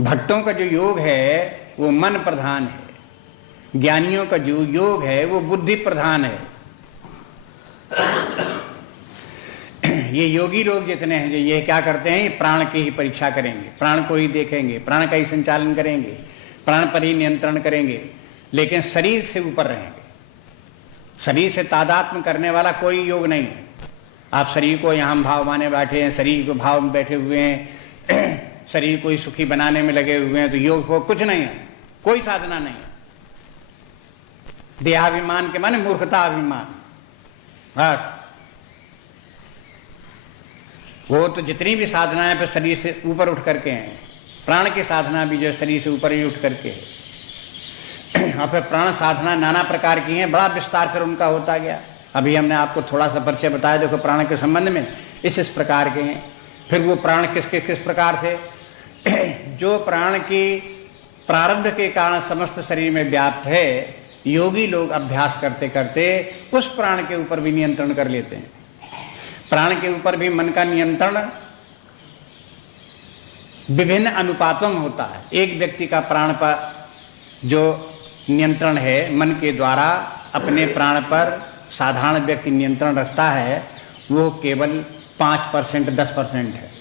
भक्तों का जो योग है वो मन प्रधान है। ज्ञानियों का जो योग है वो बुद्धि प्रधान है। ये योगी लोग जितने हैं जो ये क्या करते हैं, ये प्राण की ही परीक्षा करेंगे, प्राण को ही देखेंगे, प्राण का ही संचालन करेंगे, प्राण पर ही नियंत्रण करेंगे, लेकिन शरीर से ऊपर रहेंगे। शरीर से तादात्म्य करने वाला कोई योग नहीं है। आप शरीर को यहां भाव माने बैठे हैं, शरीर को भाव में बैठे हुए हैं, शरीर को ही सुखी बनाने में लगे हुए हैं, तो योग को कुछ नहीं है, कोई साधना नहीं है। देहाभिमान के माने मूर्खता अभिमान, बस। वो तो जितनी भी साधनाएं पे शरीर से ऊपर उठ करके हैं, प्राण की साधना भी जो शरीर से ऊपर ही उठ करके है। और फिर प्राण साधना नाना प्रकार की हैं, बड़ा विस्तार फिर उनका होता गया। अभी हमने आपको थोड़ा सा परिचय बताया, देखो प्राण के संबंध में इस प्रकार के हैं। फिर वो प्राण किस प्रकार से, जो प्राण की प्रारब्ध के कारण समस्त शरीर में व्याप्त है, योगी लोग अभ्यास करते करते उस प्राण के ऊपर भी नियंत्रण कर लेते हैं। प्राण के ऊपर भी मन का नियंत्रण विभिन्न अनुपातों में होता है। एक व्यक्ति का प्राण पर जो नियंत्रण है, मन के द्वारा अपने प्राण पर साधारण व्यक्ति नियंत्रण रखता है, वो केवल 5% 10% है।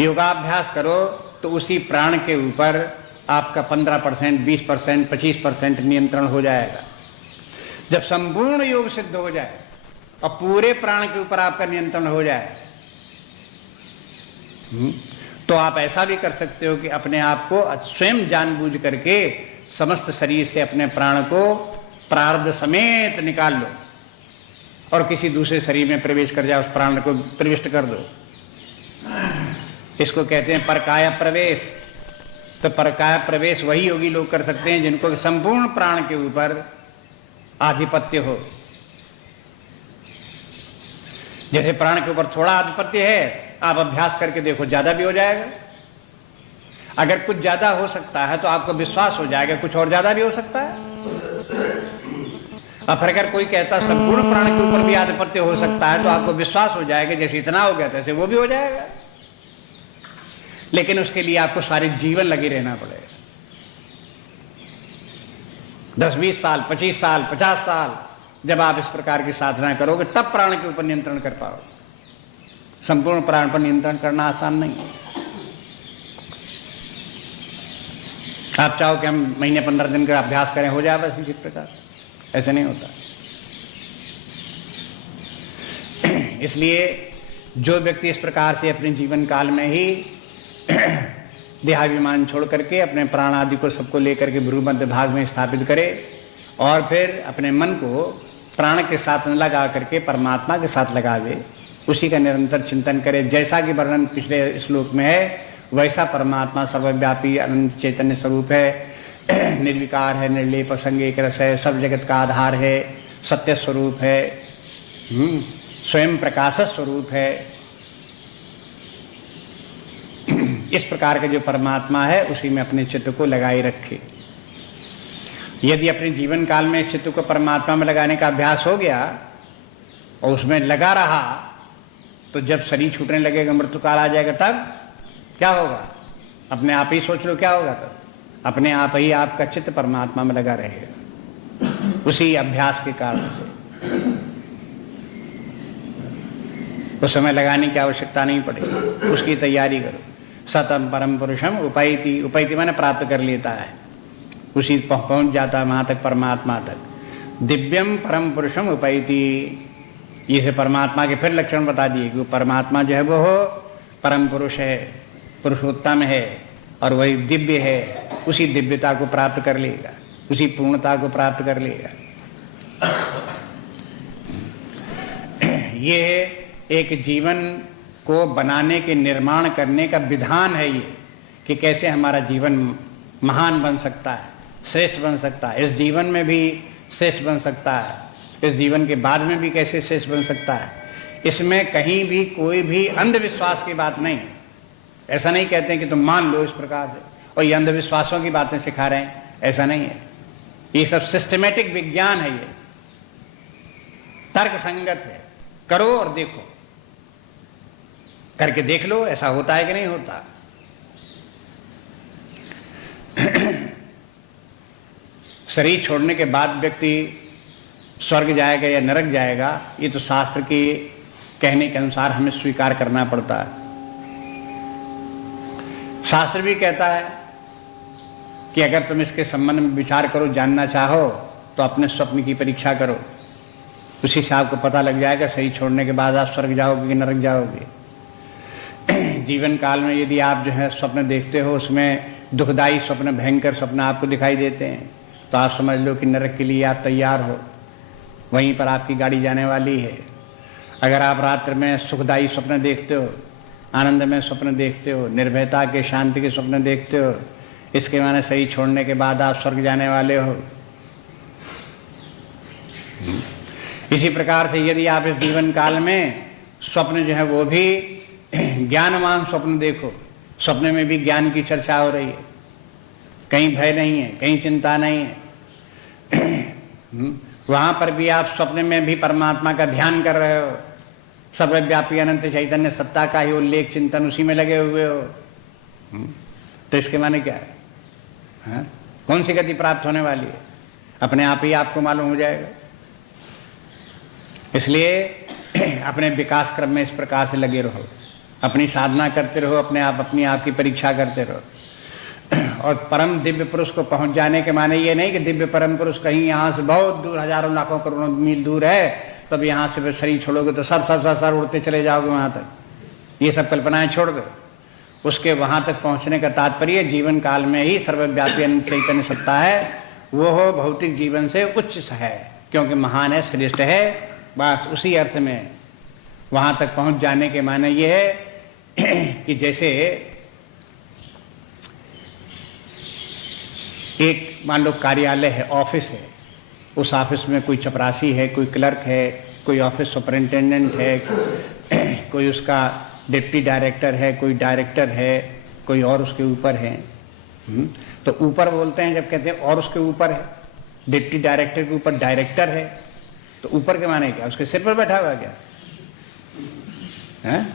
योगाभ्यास करो तो उसी प्राण के ऊपर आपका 15%, 20%, 25% नियंत्रण हो जाएगा। जब संपूर्ण योग सिद्ध हो जाए और पूरे प्राण के ऊपर आपका नियंत्रण हो जाए, तो आप ऐसा भी कर सकते हो कि अपने आप को स्वयं जानबूझ करके समस्त शरीर से अपने प्राण को प्रारब्ध समेत निकाल लो और किसी दूसरे शरीर में प्रवेश कर जाओ, उस प्राण को प्रविष्ट कर दो। इसको कहते हैं परकाय प्रवेश। तो परकाय प्रवेश वही योगी लोग कर सकते हैं जिनको संपूर्ण प्राण के ऊपर आधिपत्य हो। जैसे प्राण के ऊपर थोड़ा आधिपत्य है, आप अभ्यास करके देखो ज्यादा भी हो जाएगा। अगर कुछ ज्यादा हो सकता है तो आपको विश्वास हो जाएगा कुछ और ज्यादा भी हो सकता है। और फिर अगर कोई कहता संपूर्ण प्राण के ऊपर भी आधिपत्य हो सकता है तो आपको विश्वास हो जाएगा जैसे इतना हो गया तैसे वो भी हो जाएगा। लेकिन उसके लिए आपको सारे जीवन लगे रहना पड़ेगा। 10-20 साल, 25 साल, 50 साल जब आप इस प्रकार की साधना करोगे तब प्राण के ऊपर नियंत्रण कर पाओगे। संपूर्ण प्राण पर नियंत्रण करना आसान नहीं है। आप चाहो कि हम महीने 15 दिन का अभ्यास करें हो जाए बस इसी प्रकार, ऐसे नहीं होता। इसलिए जो व्यक्ति इस प्रकार से अपने जीवन काल में ही देहाभिमान छोड़ करके अपने प्राण आदि को सबको लेकर के भ्रू मध्य भाग में स्थापित करे और फिर अपने मन को प्राण के साथ न लगा करके परमात्मा के साथ लगावे, उसी का निरंतर चिंतन करे। जैसा कि वर्णन पिछले श्लोक में है वैसा परमात्मा सर्वव्यापी अनंत चैतन्य स्वरूप है, निर्विकार है, निर्लेप असंग एक रस है, सब जगत का आधार है, सत्य स्वरूप है, स्वयं प्रकाश स्वरूप है। इस प्रकार का जो परमात्मा है उसी में अपने चित्त को लगाए रखे। यदि अपने जीवन काल में इस चित्त को परमात्मा में लगाने का अभ्यास हो गया और उसमें लगा रहा तो जब शरीर छूटने लगेगा, मृत्यु काल आ जाएगा, तब क्या होगा? अपने आप ही सोच लो क्या होगा। तब अपने आप ही आपका चित्त परमात्मा में लगा रहेगा उसी अभ्यास के कारण से। उस समय लगाने की आवश्यकता नहीं पड़ेगी, उसकी तैयारी करो। सतम परम पुरुषम उपैति, उपैति माने प्राप्त कर लेता है, उसी पहुंच जाता है वहां तक, परमात्मा तक। दिव्यम परम पुरुषम उपैति, ये परमात्मा के फिर लक्षण बता दिए कि परमात्मा जो है वो हो परम पुरुष है, पुरुषोत्तम है और वही दिव्य है। उसी दिव्यता को प्राप्त कर लेगा, उसी पूर्णता को प्राप्त कर लेगा। ये एक जीवन को बनाने के, निर्माण करने का विधान है ये, कि कैसे हमारा जीवन महान बन सकता है, श्रेष्ठ बन सकता है, इस जीवन में भी श्रेष्ठ बन सकता है, इस जीवन के बाद में भी कैसे श्रेष्ठ बन सकता है। इसमें कहीं भी कोई भी अंधविश्वास की बात नहीं। ऐसा नहीं कहते हैं कि तुम मान लो इस प्रकार से और ये अंधविश्वासों की बातें सिखा रहे हैं, ऐसा नहीं है। ये सब सिस्टमेटिक विज्ञान है, ये तर्क संगत है। करो और देखो, करके देख लो ऐसा होता है कि नहीं होता। शरीर छोड़ने के बाद व्यक्ति स्वर्ग जाएगा या नरक जाएगा, ये तो शास्त्र के कहने के अनुसार हमें स्वीकार करना पड़ता है। शास्त्र भी कहता है कि अगर तुम इसके संबंध में विचार करो, जानना चाहो तो अपने स्वप्न की परीक्षा करो, उसी से आपको पता लग जाएगा शरीर छोड़ने के बाद आप स्वर्ग जाओगे कि नरक जाओगे। जीवन काल में यदि आप जो है स्वप्न देखते हो, उसमें दुखदायी स्वप्न, भयंकर स्वप्न आपको दिखाई देते हैं, तो आप समझ लो कि नरक के लिए आप तैयार हो, वहीं पर आपकी गाड़ी जाने वाली है। अगर आप रात्र में सुखदायी स्वप्न देखते हो, आनंद में स्वप्न देखते हो, निर्भयता के, शांति के स्वप्न देखते हो, इसके माने शरीर छोड़ने के बाद आप स्वर्ग जाने वाले हो। इसी प्रकार से यदि आप इस जीवन काल में स्वप्न जो है वो भी ज्ञानवान स्वप्न देखो, स्वप्न में भी ज्ञान की चर्चा हो रही है, कहीं भय नहीं है, कहीं चिंता नहीं है। वहां पर भी आप स्वप्न में भी परमात्मा का ध्यान कर रहे हो, सर्वव्यापी अनंत चैतन्य सत्ता का ही उल्लेख, चिंतन उसी में लगे हुए हो। तो इसके माने क्या है? हाँ? कौन सी गति प्राप्त होने वाली है? अपने आप ही आपको मालूम हो जाएगा। इसलिए अपने विकास क्रम में इस प्रकार से लगे रहो, अपनी साधना करते रहो, अपनी आप की परीक्षा करते रहो। और परम दिव्य पुरुष को पहुंच जाने के माने ये नहीं कि दिव्य परम पुरुष कहीं यहां से बहुत दूर, हजारों लाखों करोड़ों मील दूर है, तब यहां से शरीर छोड़ोगे तो सर उड़ते चले जाओगे वहां तक। ये सब कल्पनाएं छोड़ दो। उसके वहां तक पहुंचने का तात्पर्य जीवन काल में ही सर्वव्यापी अनंत चैतन्य सत्ता है, वो हो भौतिक जीवन से उच्च है, क्योंकि महान है, श्रेष्ठ है। बस उसी अर्थ में वहां तक पहुंच जाने के माने ये है कि जैसे एक मान लो कार्यालय है, ऑफिस है, उस ऑफिस में कोई चपरासी है, कोई क्लर्क है, कोई ऑफिस सुपरिंटेंडेंट है, कोई उसका डिप्टी डायरेक्टर है, कोई डायरेक्टर है, कोई और उसके ऊपर है। तो ऊपर बोलते हैं जब कहते हैं और उसके ऊपर है। डिप्टी डायरेक्टर के ऊपर डायरेक्टर है, तो ऊपर के माने क्या? उसके सिर पर बैठा हुआ क्या है?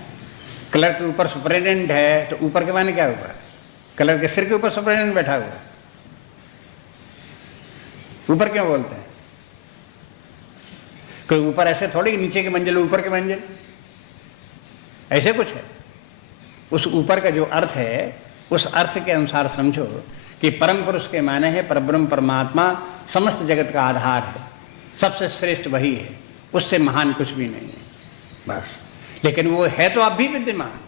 क्लर्क के ऊपर सुपरिंटेंडेंट है, तो ऊपर के माने क्या हुआ? क्लर्क के सिर के ऊपर सुपरिंटेंडेंट बैठा हुआ। ऊपर क्यों बोलते हैं? कोई ऊपर ऐसे थोड़ी नीचे की मंजिल ऊपर की मंजिल, ऐसे कुछ है। उस ऊपर का जो अर्थ है, उस अर्थ के अनुसार समझो कि परम पुरुष के माने है परब्रह्म परमात्मा, समस्त जगत का आधार है, सबसे श्रेष्ठ वही है, उससे महान कुछ भी नहीं है बस। लेकिन वो है तो अब भी विद्यमान,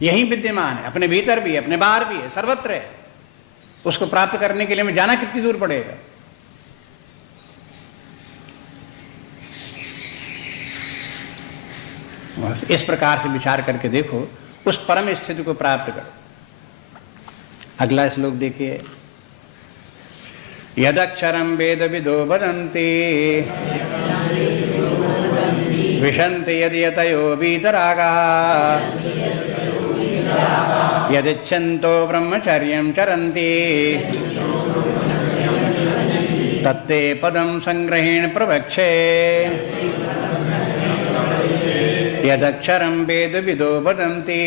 यही विद्यमान है, अपने भीतर भी है, अपने बाहर भी है, सर्वत्र है। उसको प्राप्त करने के लिए हमें जाना कितनी दूर पड़ेगा? बस इस प्रकार से विचार करके देखो, उस परम स्थिति को प्राप्त करो। अगला श्लोक देखिए। यदक्षरम वेद विदो वदन्ति विशन्ति यदि यतयो वीतरागा यदिच्छन्तो ब्रह्मचर्यं चरन्ति तत्ते पदं संग्रहेण प्रवक्षे। यदक्षरं वेद विदो वदन्ति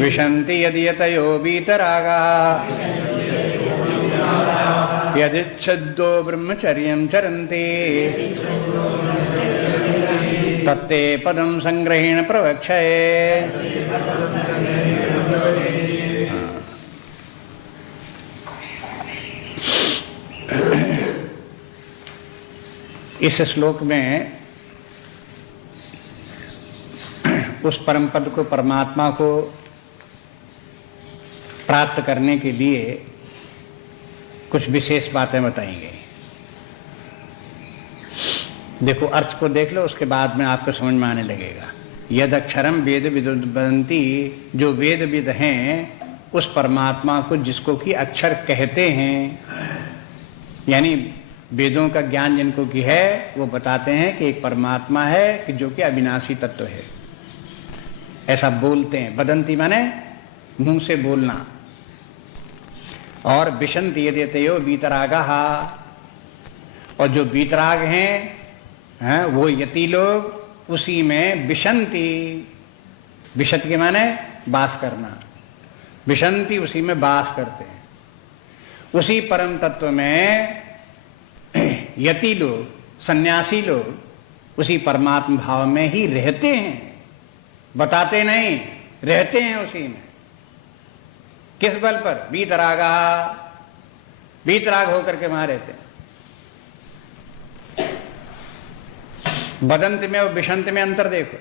विशन्ति यदि यतयो वीतरागा यदिच्छन्तो ब्रह्मचर्यं चरन्ति तत्ते पदं संग्रहेण प्रवक्षे। इस श्लोक में उस परम पद को, परमात्मा को प्राप्त करने के लिए कुछ विशेष बातें बताई गई। देखो, अर्थ को देख लो, उसके बाद में आपको समझ में आने लगेगा। यद अक्षरम वेद विदुवदन्ति, जो वेद विद हैं उस परमात्मा को, जिसको कि अक्षर कहते हैं, यानी वेदों का ज्ञान जिनको की है, वो बताते हैं कि एक परमात्मा है कि जो कि अविनाशी तत्व है, ऐसा बोलते हैं। वदंती माने मुंह से बोलना। और विशन्ति यदि यतयो वीतरागः, और जो वीतराग हैं वो यति लोग उसी में विशन्ति, विशत के माने वास करना, विशन्ति उसी में वास करते हैं। उसी परम तत्व में यति लोग, सन्यासी लोग उसी परमात्मा भाव में ही रहते हैं, बताते नहीं, रहते हैं उसी में। किस बल पर? वीतरागा, वीतराग होकर के वहां रहते हैं। वदंत में और विशंत में अंतर देखो।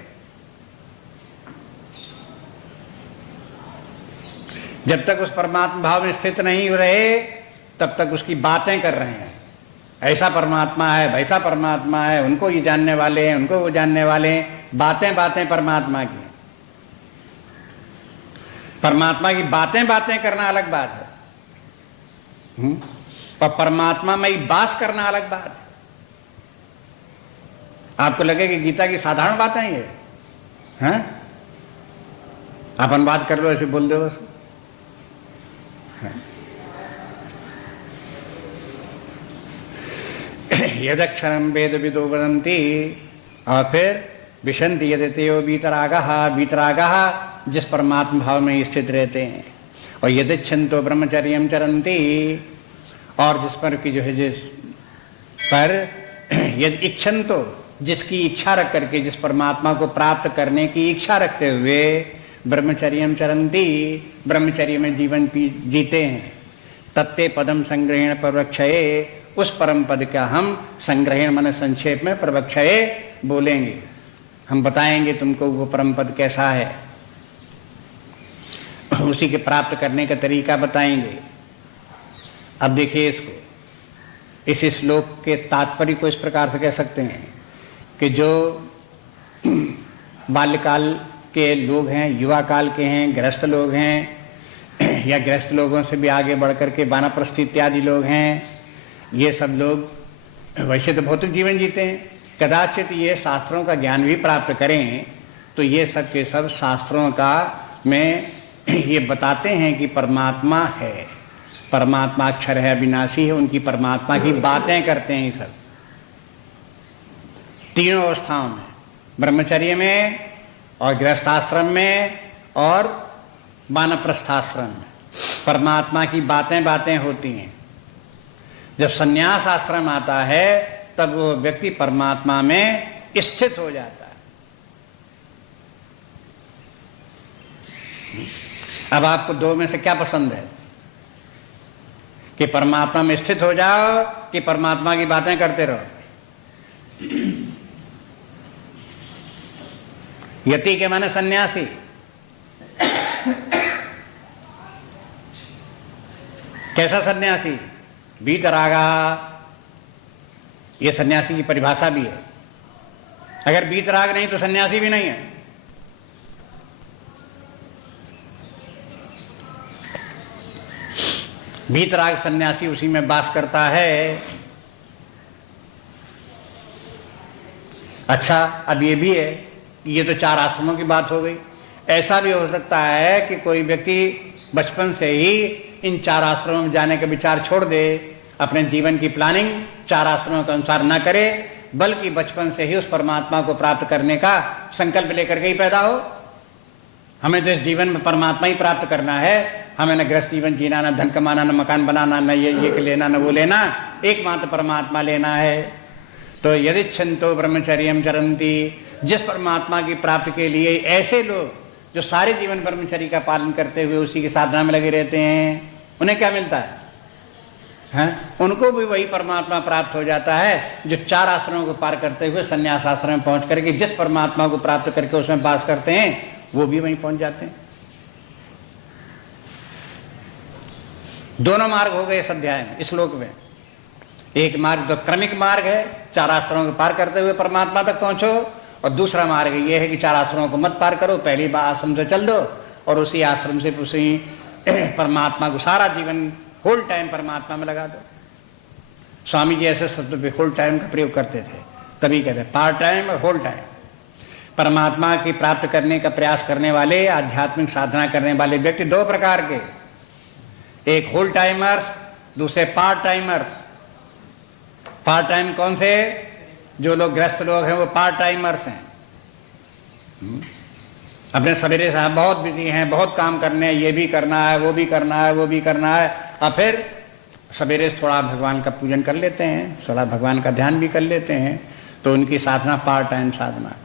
जब तक उस परमात्मा भाव में स्थित नहीं रहे तब तक उसकी बातें कर रहे हैं, ऐसा परमात्मा है, वैसा परमात्मा है, उनको ये जानने वाले हैं, उनको वो जानने वाले हैं, बातें बातें परमात्मा की। परमात्मा की बातें बातें करना अलग बात है, और परमात्मा में ही वास करना अलग बात है। आपको लगे कि गीता की साधारण बातें ये हैं? आप अनुवाद कर लो, ऐसे बोल दो बस। यदक्षरम वेद विदो वदन्ति, और फिर विशन्ति यदितयो वीतरागः, वीतरागः जिस परमात्मा भाव में स्थित रहते हैं। और यदिच्छन्तो ब्रह्मचर्यं चरन्ति, और जिस पर की जो है, जिस पर यदि इच्छन्तो, जिसकी इच्छा रख करके, जिस परमात्मा को प्राप्त करने की इच्छा रखते हुए ब्रह्मचर्यं चरन्ति, ब्रह्मचर्य में जीवन जीते हैं, तत्ते पदम संग्रहेण प्रवक्षये, उस परम पद का हम संग्रहेण माने संक्षेप में, प्रवक्षये बोलेंगे, हम बताएंगे तुमको वो परम पद कैसा है, उसी के प्राप्त करने का तरीका बताएंगे। अब देखिए इसको, इस श्लोक के तात्पर्य को इस प्रकार से कह सकते हैं कि जो बाल्यकाल के लोग हैं, युवा काल के हैं, गृहस्थ लोग हैं, या गृहस्थ लोगों से भी आगे बढ़कर के वानप्रस्थ इत्यादि लोग हैं, ये सब लोग वैसे तो भौतिक जीवन जीते हैं, कदाचित ये शास्त्रों का ज्ञान भी प्राप्त करें तो ये सब के सब शास्त्रों का में ये बताते हैं कि परमात्मा है, परमात्मा अक्षर है, अविनाशी है, उनकी परमात्मा की बातें करते हैं। ये सब तीनों अवस्थाओं में, ब्रह्मचर्य में और गृहस्थाश्रम में और वानप्रस्थाश्रम में परमात्मा की बातें बातें होती हैं। जब संन्यास आश्रम आता है तब वो व्यक्ति परमात्मा में स्थित हो जाता है। अब आपको दो में से क्या पसंद है, कि परमात्मा में स्थित हो जाओ कि परमात्मा की बातें करते रहो? यति के माने सन्यासी, कैसा सन्यासी? वीतरागा, ये सन्यासी की परिभाषा भी है। अगर वीतराग नहीं तो सन्यासी भी नहीं है। वीतराग सन्यासी उसी में वास करता है। अच्छा, अब ये भी है, ये तो 4 आश्रमों की बात हो गई। ऐसा भी हो सकता है कि कोई व्यक्ति बचपन से ही इन 4 आश्रमों में जाने का विचार छोड़ दे, अपने जीवन की प्लानिंग 4 आश्रमों के अनुसार न करे, बल्कि बचपन से ही उस परमात्मा को प्राप्त करने का संकल्प लेकर के ही पैदा हो। हमें तो इस जीवन में परमात्मा ही प्राप्त करना है, हमें न गृहस्थ जीवन जीना, न धन कमाना, न मकान बनाना, न ये लेना, न वो लेना, एकमात्र परमात्मा लेना है। तो यदि छंतो ब्रह्मचर्यम चरंती, जिस परमात्मा की प्राप्ति के लिए ऐसे लोग जो सारे जीवन ब्रह्मचर्य का पालन करते हुए उसी की साधना में लगे रहते हैं, उन्हें क्या मिलता है? उनको भी वही परमात्मा प्राप्त हो जाता है जो 4 आश्रमों को पार करते हुए संन्यास आश्रम में पहुंच करके जिस परमात्मा को प्राप्त करके उसमें वास करते हैं, वो भी वहीं पहुंच जाते हैं। दोनों मार्ग हो गए इस अध्याय में, इस श्लोक में। एक मार्ग तो क्रमिक मार्ग है, 4 आश्रमों को पार करते हुए परमात्मा तक पहुंचो, और दूसरा मार्ग ये है कि 4 आश्रमों को मत पार करो, पहली बार आश्रम से चल दो और उसी आश्रम से उसी परमात्मा को सारा जीवन होल टाइम परमात्मा में लगा दो। स्वामी जी ऐसे शब्द पे होल टाइम का प्रयोग करते थे, तभी कहते हैं पार्ट टाइम और होल टाइम। परमात्मा की प्राप्त करने का प्रयास करने वाले, आध्यात्मिक साधना करने वाले व्यक्ति 2 प्रकार के, एक होल टाइमर्स, दूसरे पार्ट टाइमर्स। पार्ट टाइम कौन से? जो लोग गृहस्थ लोग हैं वो पार्ट टाइमर्स हैं। अपने सवेरे साहब बहुत बिजी हैं, बहुत काम करने हैं, ये भी करना है, वो भी करना है, वो भी करना है, और फिर सवेरे थोड़ा भगवान का पूजन कर लेते हैं, थोड़ा भगवान का ध्यान भी कर लेते हैं, तो उनकी साधना पार्ट टाइम साधना।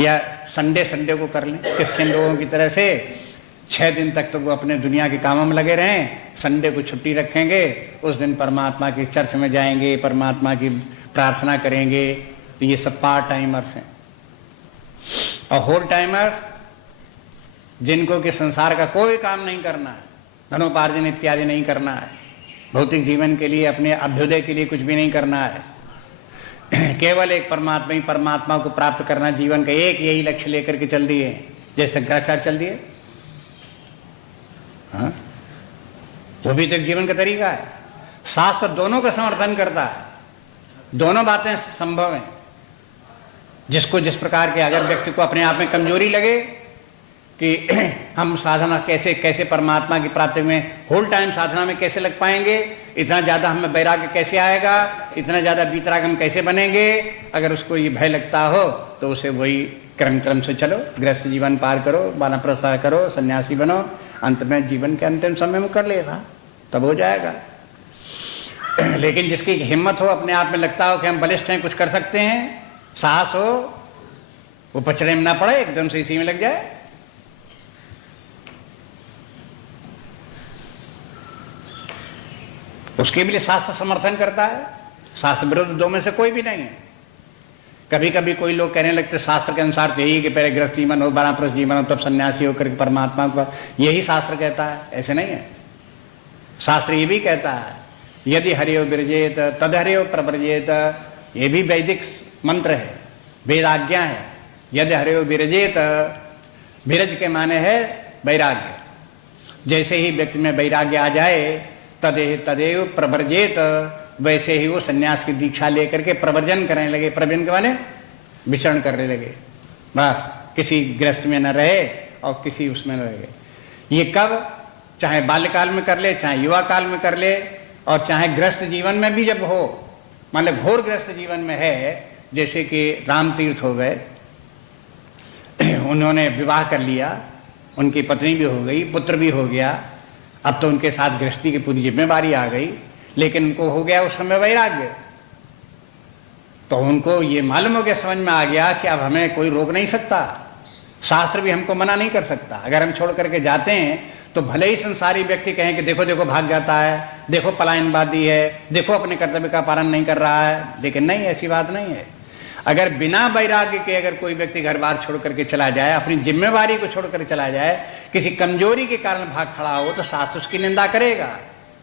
या संडे को कर लें, क्रिश्चियन लोगों की तरह से 6 दिन तक तो वो अपने दुनिया के कामों में लगे रहें, संडे को छुट्टी रखेंगे, उस दिन परमात्मा की चर्च में जाएंगे, परमात्मा की प्रार्थना करेंगे। तो ये सब पार्ट टाइमर्स हैं। और होल टाइमर्स, जिनको कि संसार का कोई काम नहीं करना है, धनोपार्जन इत्यादि नहीं करना है, भौतिक जीवन के लिए, अपने अभ्युदय के लिए कुछ भी नहीं करना है, केवल एक परमात्मा ही परमात्मा को प्राप्त करना, जीवन का एक यही लक्ष्य लेकर के चल दिए, जैसे शंकराचार्य चल दिए। हाँ, वो भी तो एक जीवन का तरीका है। शास्त्र दोनों का समर्थन करता है, दोनों बातें संभव हैं। जिसको जिस प्रकार के, अगर व्यक्ति को अपने आप में कमजोरी लगे कि हम साधना कैसे कैसे परमात्मा की प्राप्ति में, होल टाइम साधना में कैसे लग पाएंगे, इतना ज्यादा हमें वैराग्य कैसे आएगा, इतना ज्यादा वीतराग हम कैसे बनेंगे, अगर उसको ये भय लगता हो तो उसे वही क्रम से चलो, गृहस्थ जीवन पार करो, वानप्रस्थ करो, सन्यासी बनो, अंत में जीवन के अंतिम समय में कर लेगा, तब हो जाएगा। लेकिन जिसकी हिम्मत हो, अपने आप में लगता हो कि हम बलिष्ठ हैं, कुछ कर सकते हैं, साहस हो, वो पचड़े में ना पड़े, एकदम से इसी में लग जाए। उसके लिए शास्त्र समर्थन करता है। शास्त्र विरुद्ध 2 में से कोई भी नहीं है। कभी कभी कोई लोग कहने लगते शास्त्र के अनुसार तो यही कि पहले गृहस्थ जीवन हो, वानप्रस्थ जीवन हो, तब सन्यासी होकर के परमात्मा को, यही शास्त्र कहता है, ऐसे नहीं है। शास्त्र ये भी कहता है यदि हरियो विरजेत तद हरियो प्रव्रजेत, ये भी वैदिक मंत्र है, वेदाज्ञा है। यदि हरियो विरजेत, विरज के माने है वैराग्य। जैसे ही व्यक्ति में वैराग्य आ जाए तदेव प्रवर्जेत, वैसे ही वो सन्यास की दीक्षा लेकर के प्रवर्जन करने लगे। प्रवर्जन के माने विचरण करने लगे, बस किसी गृहस्थ में न रहे और किसी उसमें न रहे। ये कब, चाहे बाल्यकाल में कर ले, चाहे युवा काल में कर ले, और चाहे गृहस्थ जीवन में भी जब हो, मतलब घोर गृहस्थ जीवन में है, जैसे कि राम तीर्थ हो गए, उन्होंने विवाह कर लिया, उनकी पत्नी भी हो गई, पुत्र भी हो गया, अब तो उनके साथ गृहस्थी की पूरी जिम्मेवारी आ गई, लेकिन उनको हो गया उस समय वैराग्य। तो उनको ये मालूम हो गया, समझ में आ गया कि अब हमें कोई रोक नहीं सकता, शास्त्र भी हमको मना नहीं कर सकता। अगर हम छोड़ करके जाते हैं तो भले ही संसारी व्यक्ति कहें कि देखो देखो भाग जाता है, देखो पलायनवादी है, देखो अपने कर्तव्य का पालन नहीं कर रहा है, लेकिन नहीं, ऐसी बात नहीं है। अगर बिना वैराग्य के अगर कोई व्यक्ति घर बार छोड़ करके चला जाए, अपनी जिम्मेवारी को छोड़ कर चला जाए, किसी कमजोरी के कारण भाग खड़ा हो, तो शास्त्र उसकी निंदा करेगा,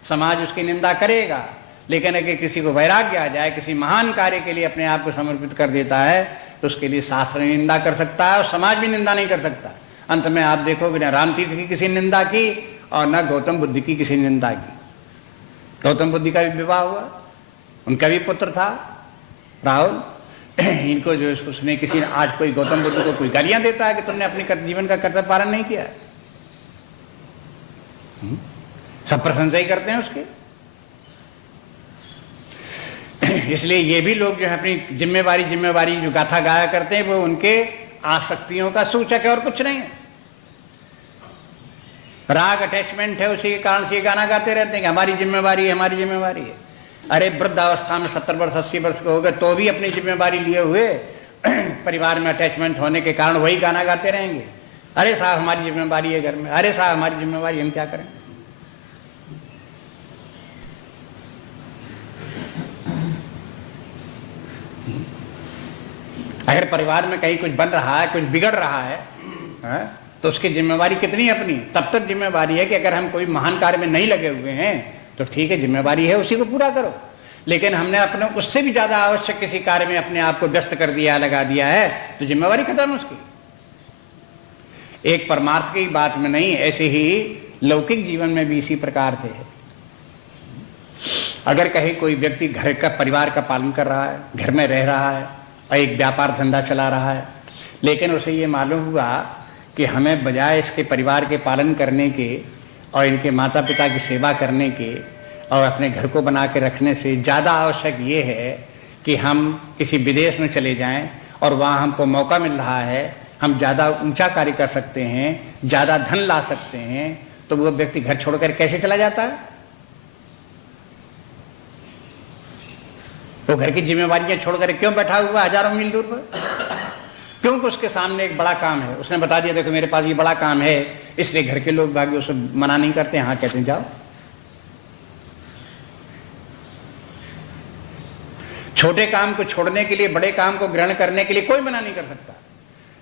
समाज उसकी निंदा करेगा। लेकिन अगर किसी को वैराग्य आ जाए, किसी महान कार्य के लिए अपने आप को समर्पित कर देता है, तो उसके लिए शास्त्र निंदा कर सकता है और समाज भी निंदा नहीं कर सकता। अंत में आप देखोगे न राम तीर्थ की किसी निंदा की और न गौतम बुद्ध की किसी निंदा की। गौतम बुद्ध का भी विवाह हुआ, उनका भी पुत्र था राहुल। इनको जो उसने किसी, आज कोई गौतम बुद्ध को कोई गालियां देता है कि तुमने अपने जीवन का कर्तव्य पालन नहीं किया, सब प्रशंसा ही करते हैं उसके। इसलिए ये भी लोग जो है अपनी जिम्मेवारी जो गाथा गाया करते हैं, वो उनके आसक्तियों का सूचक है और कुछ नहीं है। राग अटैचमेंट है, उसी के कारण से ये गाना गाते रहते हैं कि हमारी जिम्मेवारी है, हमारी जिम्मेवारी है। अरे वृद्धावस्था में 70 वर्ष 80 वर्ष के हो गए तो भी अपनी जिम्मेवारी लिए हुए परिवार में अटैचमेंट होने के कारण वही गाना गाते रहेंगे, अरे साहब हमारी जिम्मेवारी है घर में, अरे साहब हमारी जिम्मेवारी, हम क्या करें। अगर परिवार में कहीं कुछ बन रहा है, कुछ बिगड़ रहा है, तो उसकी जिम्मेवारी कितनी अपनी, तब तक जिम्मेवारी है कि अगर हम कोई महान कार्य में नहीं लगे हुए हैं तो ठीक है, जिम्मेवारी है, उसी को पूरा करो। लेकिन हमने अपने उससे भी ज्यादा आवश्यक किसी कार्य में अपने आप को व्यस्त कर दिया, लगा दिया है, तो जिम्मेवारी खत्म उसकी। एक परमार्थ की बात में नहीं, ऐसे ही लौकिक जीवन में भी इसी प्रकार से है। अगर कहीं कोई व्यक्ति घर का, परिवार का पालन कर रहा है, घर में रह रहा है और एक व्यापार धंधा चला रहा है, लेकिन उसे ये मालूम हुआ कि हमें बजाय इसके परिवार के पालन करने के और इनके माता पिता की सेवा करने के और अपने घर को बना के रखने से ज़्यादा आवश्यक ये है कि हम किसी विदेश में चले जाएं और वहाँ हमको मौका मिल रहा है, हम ज़्यादा ऊंचा कार्य कर सकते हैं, ज़्यादा धन ला सकते हैं, तो वो व्यक्ति घर छोड़कर कैसे चला जाता है? वो घर की जिम्मेवारियां छोड़कर क्यों बैठा हुआ हजारों मील दूर पर? क्योंकि उसके सामने एक बड़ा काम है, उसने बता दिया देखो मेरे पास ये बड़ा काम है, इसलिए घर के लोग भाग्य उसे मना नहीं करते, हाँ कहते हैं जाओ। छोटे काम को छोड़ने के लिए, बड़े काम को ग्रहण करने के लिए कोई मना नहीं कर सकता,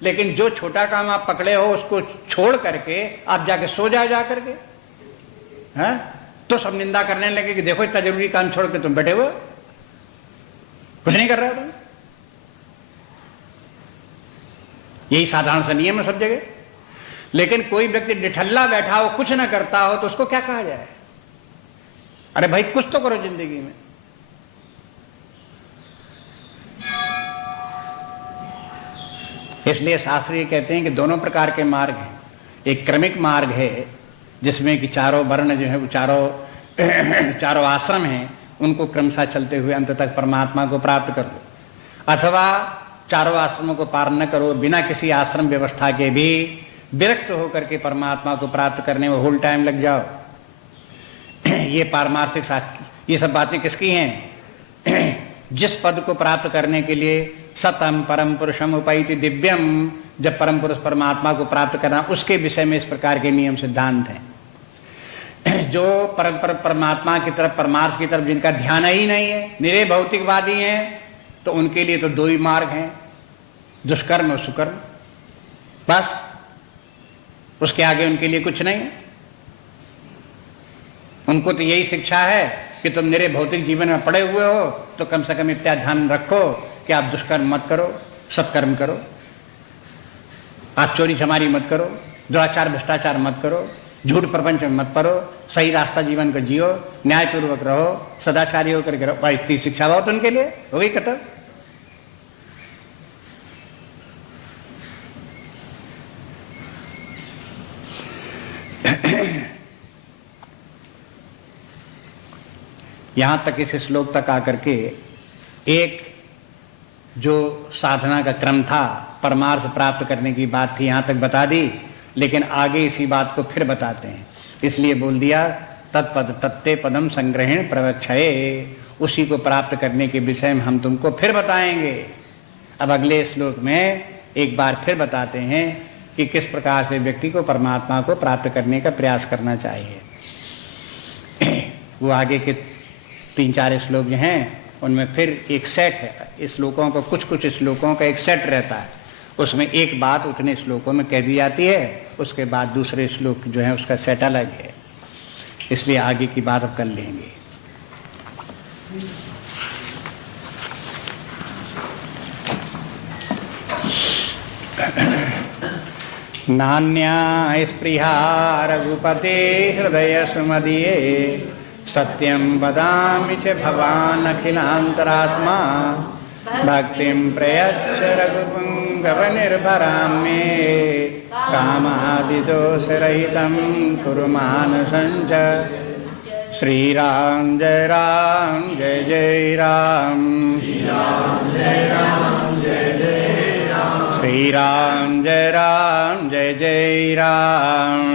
लेकिन जो छोटा काम आप पकड़े हो उसको छोड़ करके आप जाके सो जाओ, जा करके तो सब निंदा करने लगे कि देखो इतना जरूरी काम छोड़ के तुम बैठे हो, कुछ नहीं कर रहे हो तुम। यही साधारण सा नियम है सब जगह। लेकिन कोई व्यक्ति डिठल्ला बैठा हो, कुछ ना करता हो, तो उसको क्या कहा जाए? अरे भाई कुछ तो करो जिंदगी में। इसलिए शास्त्र ये कहते हैं कि दोनों प्रकार के मार्ग हैं। एक क्रमिक मार्ग है जिसमें कि चारों वर्ण जो है वो चारों आश्रम हैं, उनको क्रमशः चलते हुए अंत तक परमात्मा को प्राप्त कर लो, अथवा चारों आश्रमों को पार न करो, बिना किसी आश्रम व्यवस्था के भी विरक्त होकर के परमात्मा को प्राप्त करने में होल टाइम लग जाओ। ये पारमार्थिक शास्त्र, ये सब बातें किसकी हैं? जिस पद को प्राप्त करने के लिए सतम परम पुरुषम उपैति दिव्यम, जब परम पुरुष परमात्मा को प्राप्त करना, उसके विषय में इस प्रकार के नियम सिद्धांत हैं। जो परमात्मा की तरफ, परमार्थ की तरफ जिनका ध्यान ही नहीं है, निरे भौतिकवादी हैं, तो उनके लिए तो दो ही मार्ग हैं, दुष्कर्म और सुकर्म, बस। उसके आगे उनके लिए कुछ नहीं है। उनको तो यही शिक्षा है कि तुम निरे भौतिक जीवन में पड़े हुए हो तो कम से कम इतना ध्यान रखो कि आप दुष्कर्म मत करो, सत्कर्म करो, आप चोरी चमारी मत करो, दुराचार भ्रष्टाचार मत करो, झूठ प्रपंच में मत पड़ो, सही रास्ता जीवन को जियो, न्यायपूर्वक रहो, सदाचारी होकर के रहो। भाई इतनी शिक्षा बहुत उनके लिए हो गई खत्म। यहां तक इस श्लोक तक आकर के एक जो साधना का क्रम था, परमार्थ प्राप्त करने की बात थी, यहां तक बता दी। लेकिन आगे इसी बात को फिर बताते हैं, इसलिए बोल दिया तत्पद तत्ते पदम संग्रहण प्रवक्षये, उसी को प्राप्त करने के विषय में हम तुमको फिर बताएंगे। अब अगले श्लोक में एक बार फिर बताते हैं कि किस प्रकार से व्यक्ति को परमात्मा को प्राप्त करने का प्रयास करना चाहिए। वो आगे के 3-4 श्लोक जो हैं उनमें फिर एक सेट है श्लोकों को, कुछ श्लोकों का एक सेट रहता है, उसमें एक बात उतने श्लोकों में कह दी जाती है, उसके बाद दूसरे श्लोक जो है उसका सेट अलग है। इसलिए आगे की बात अब कर लेंगे। नान्या स्पृहा रघुपते हृदय सुमदीये, सत्यं वदामि च भवान् अखिलान्तरात्मा, भक्तिं प्रयच्छ रघुपुङ्गवनिर्भरां मे, कामादिदोषरहितं कुरु मानसं च। श्रीराम जय राम जय जय राम, श्रीराम जय राम जय जय राम, श्रीराम जय राम जय जय राम।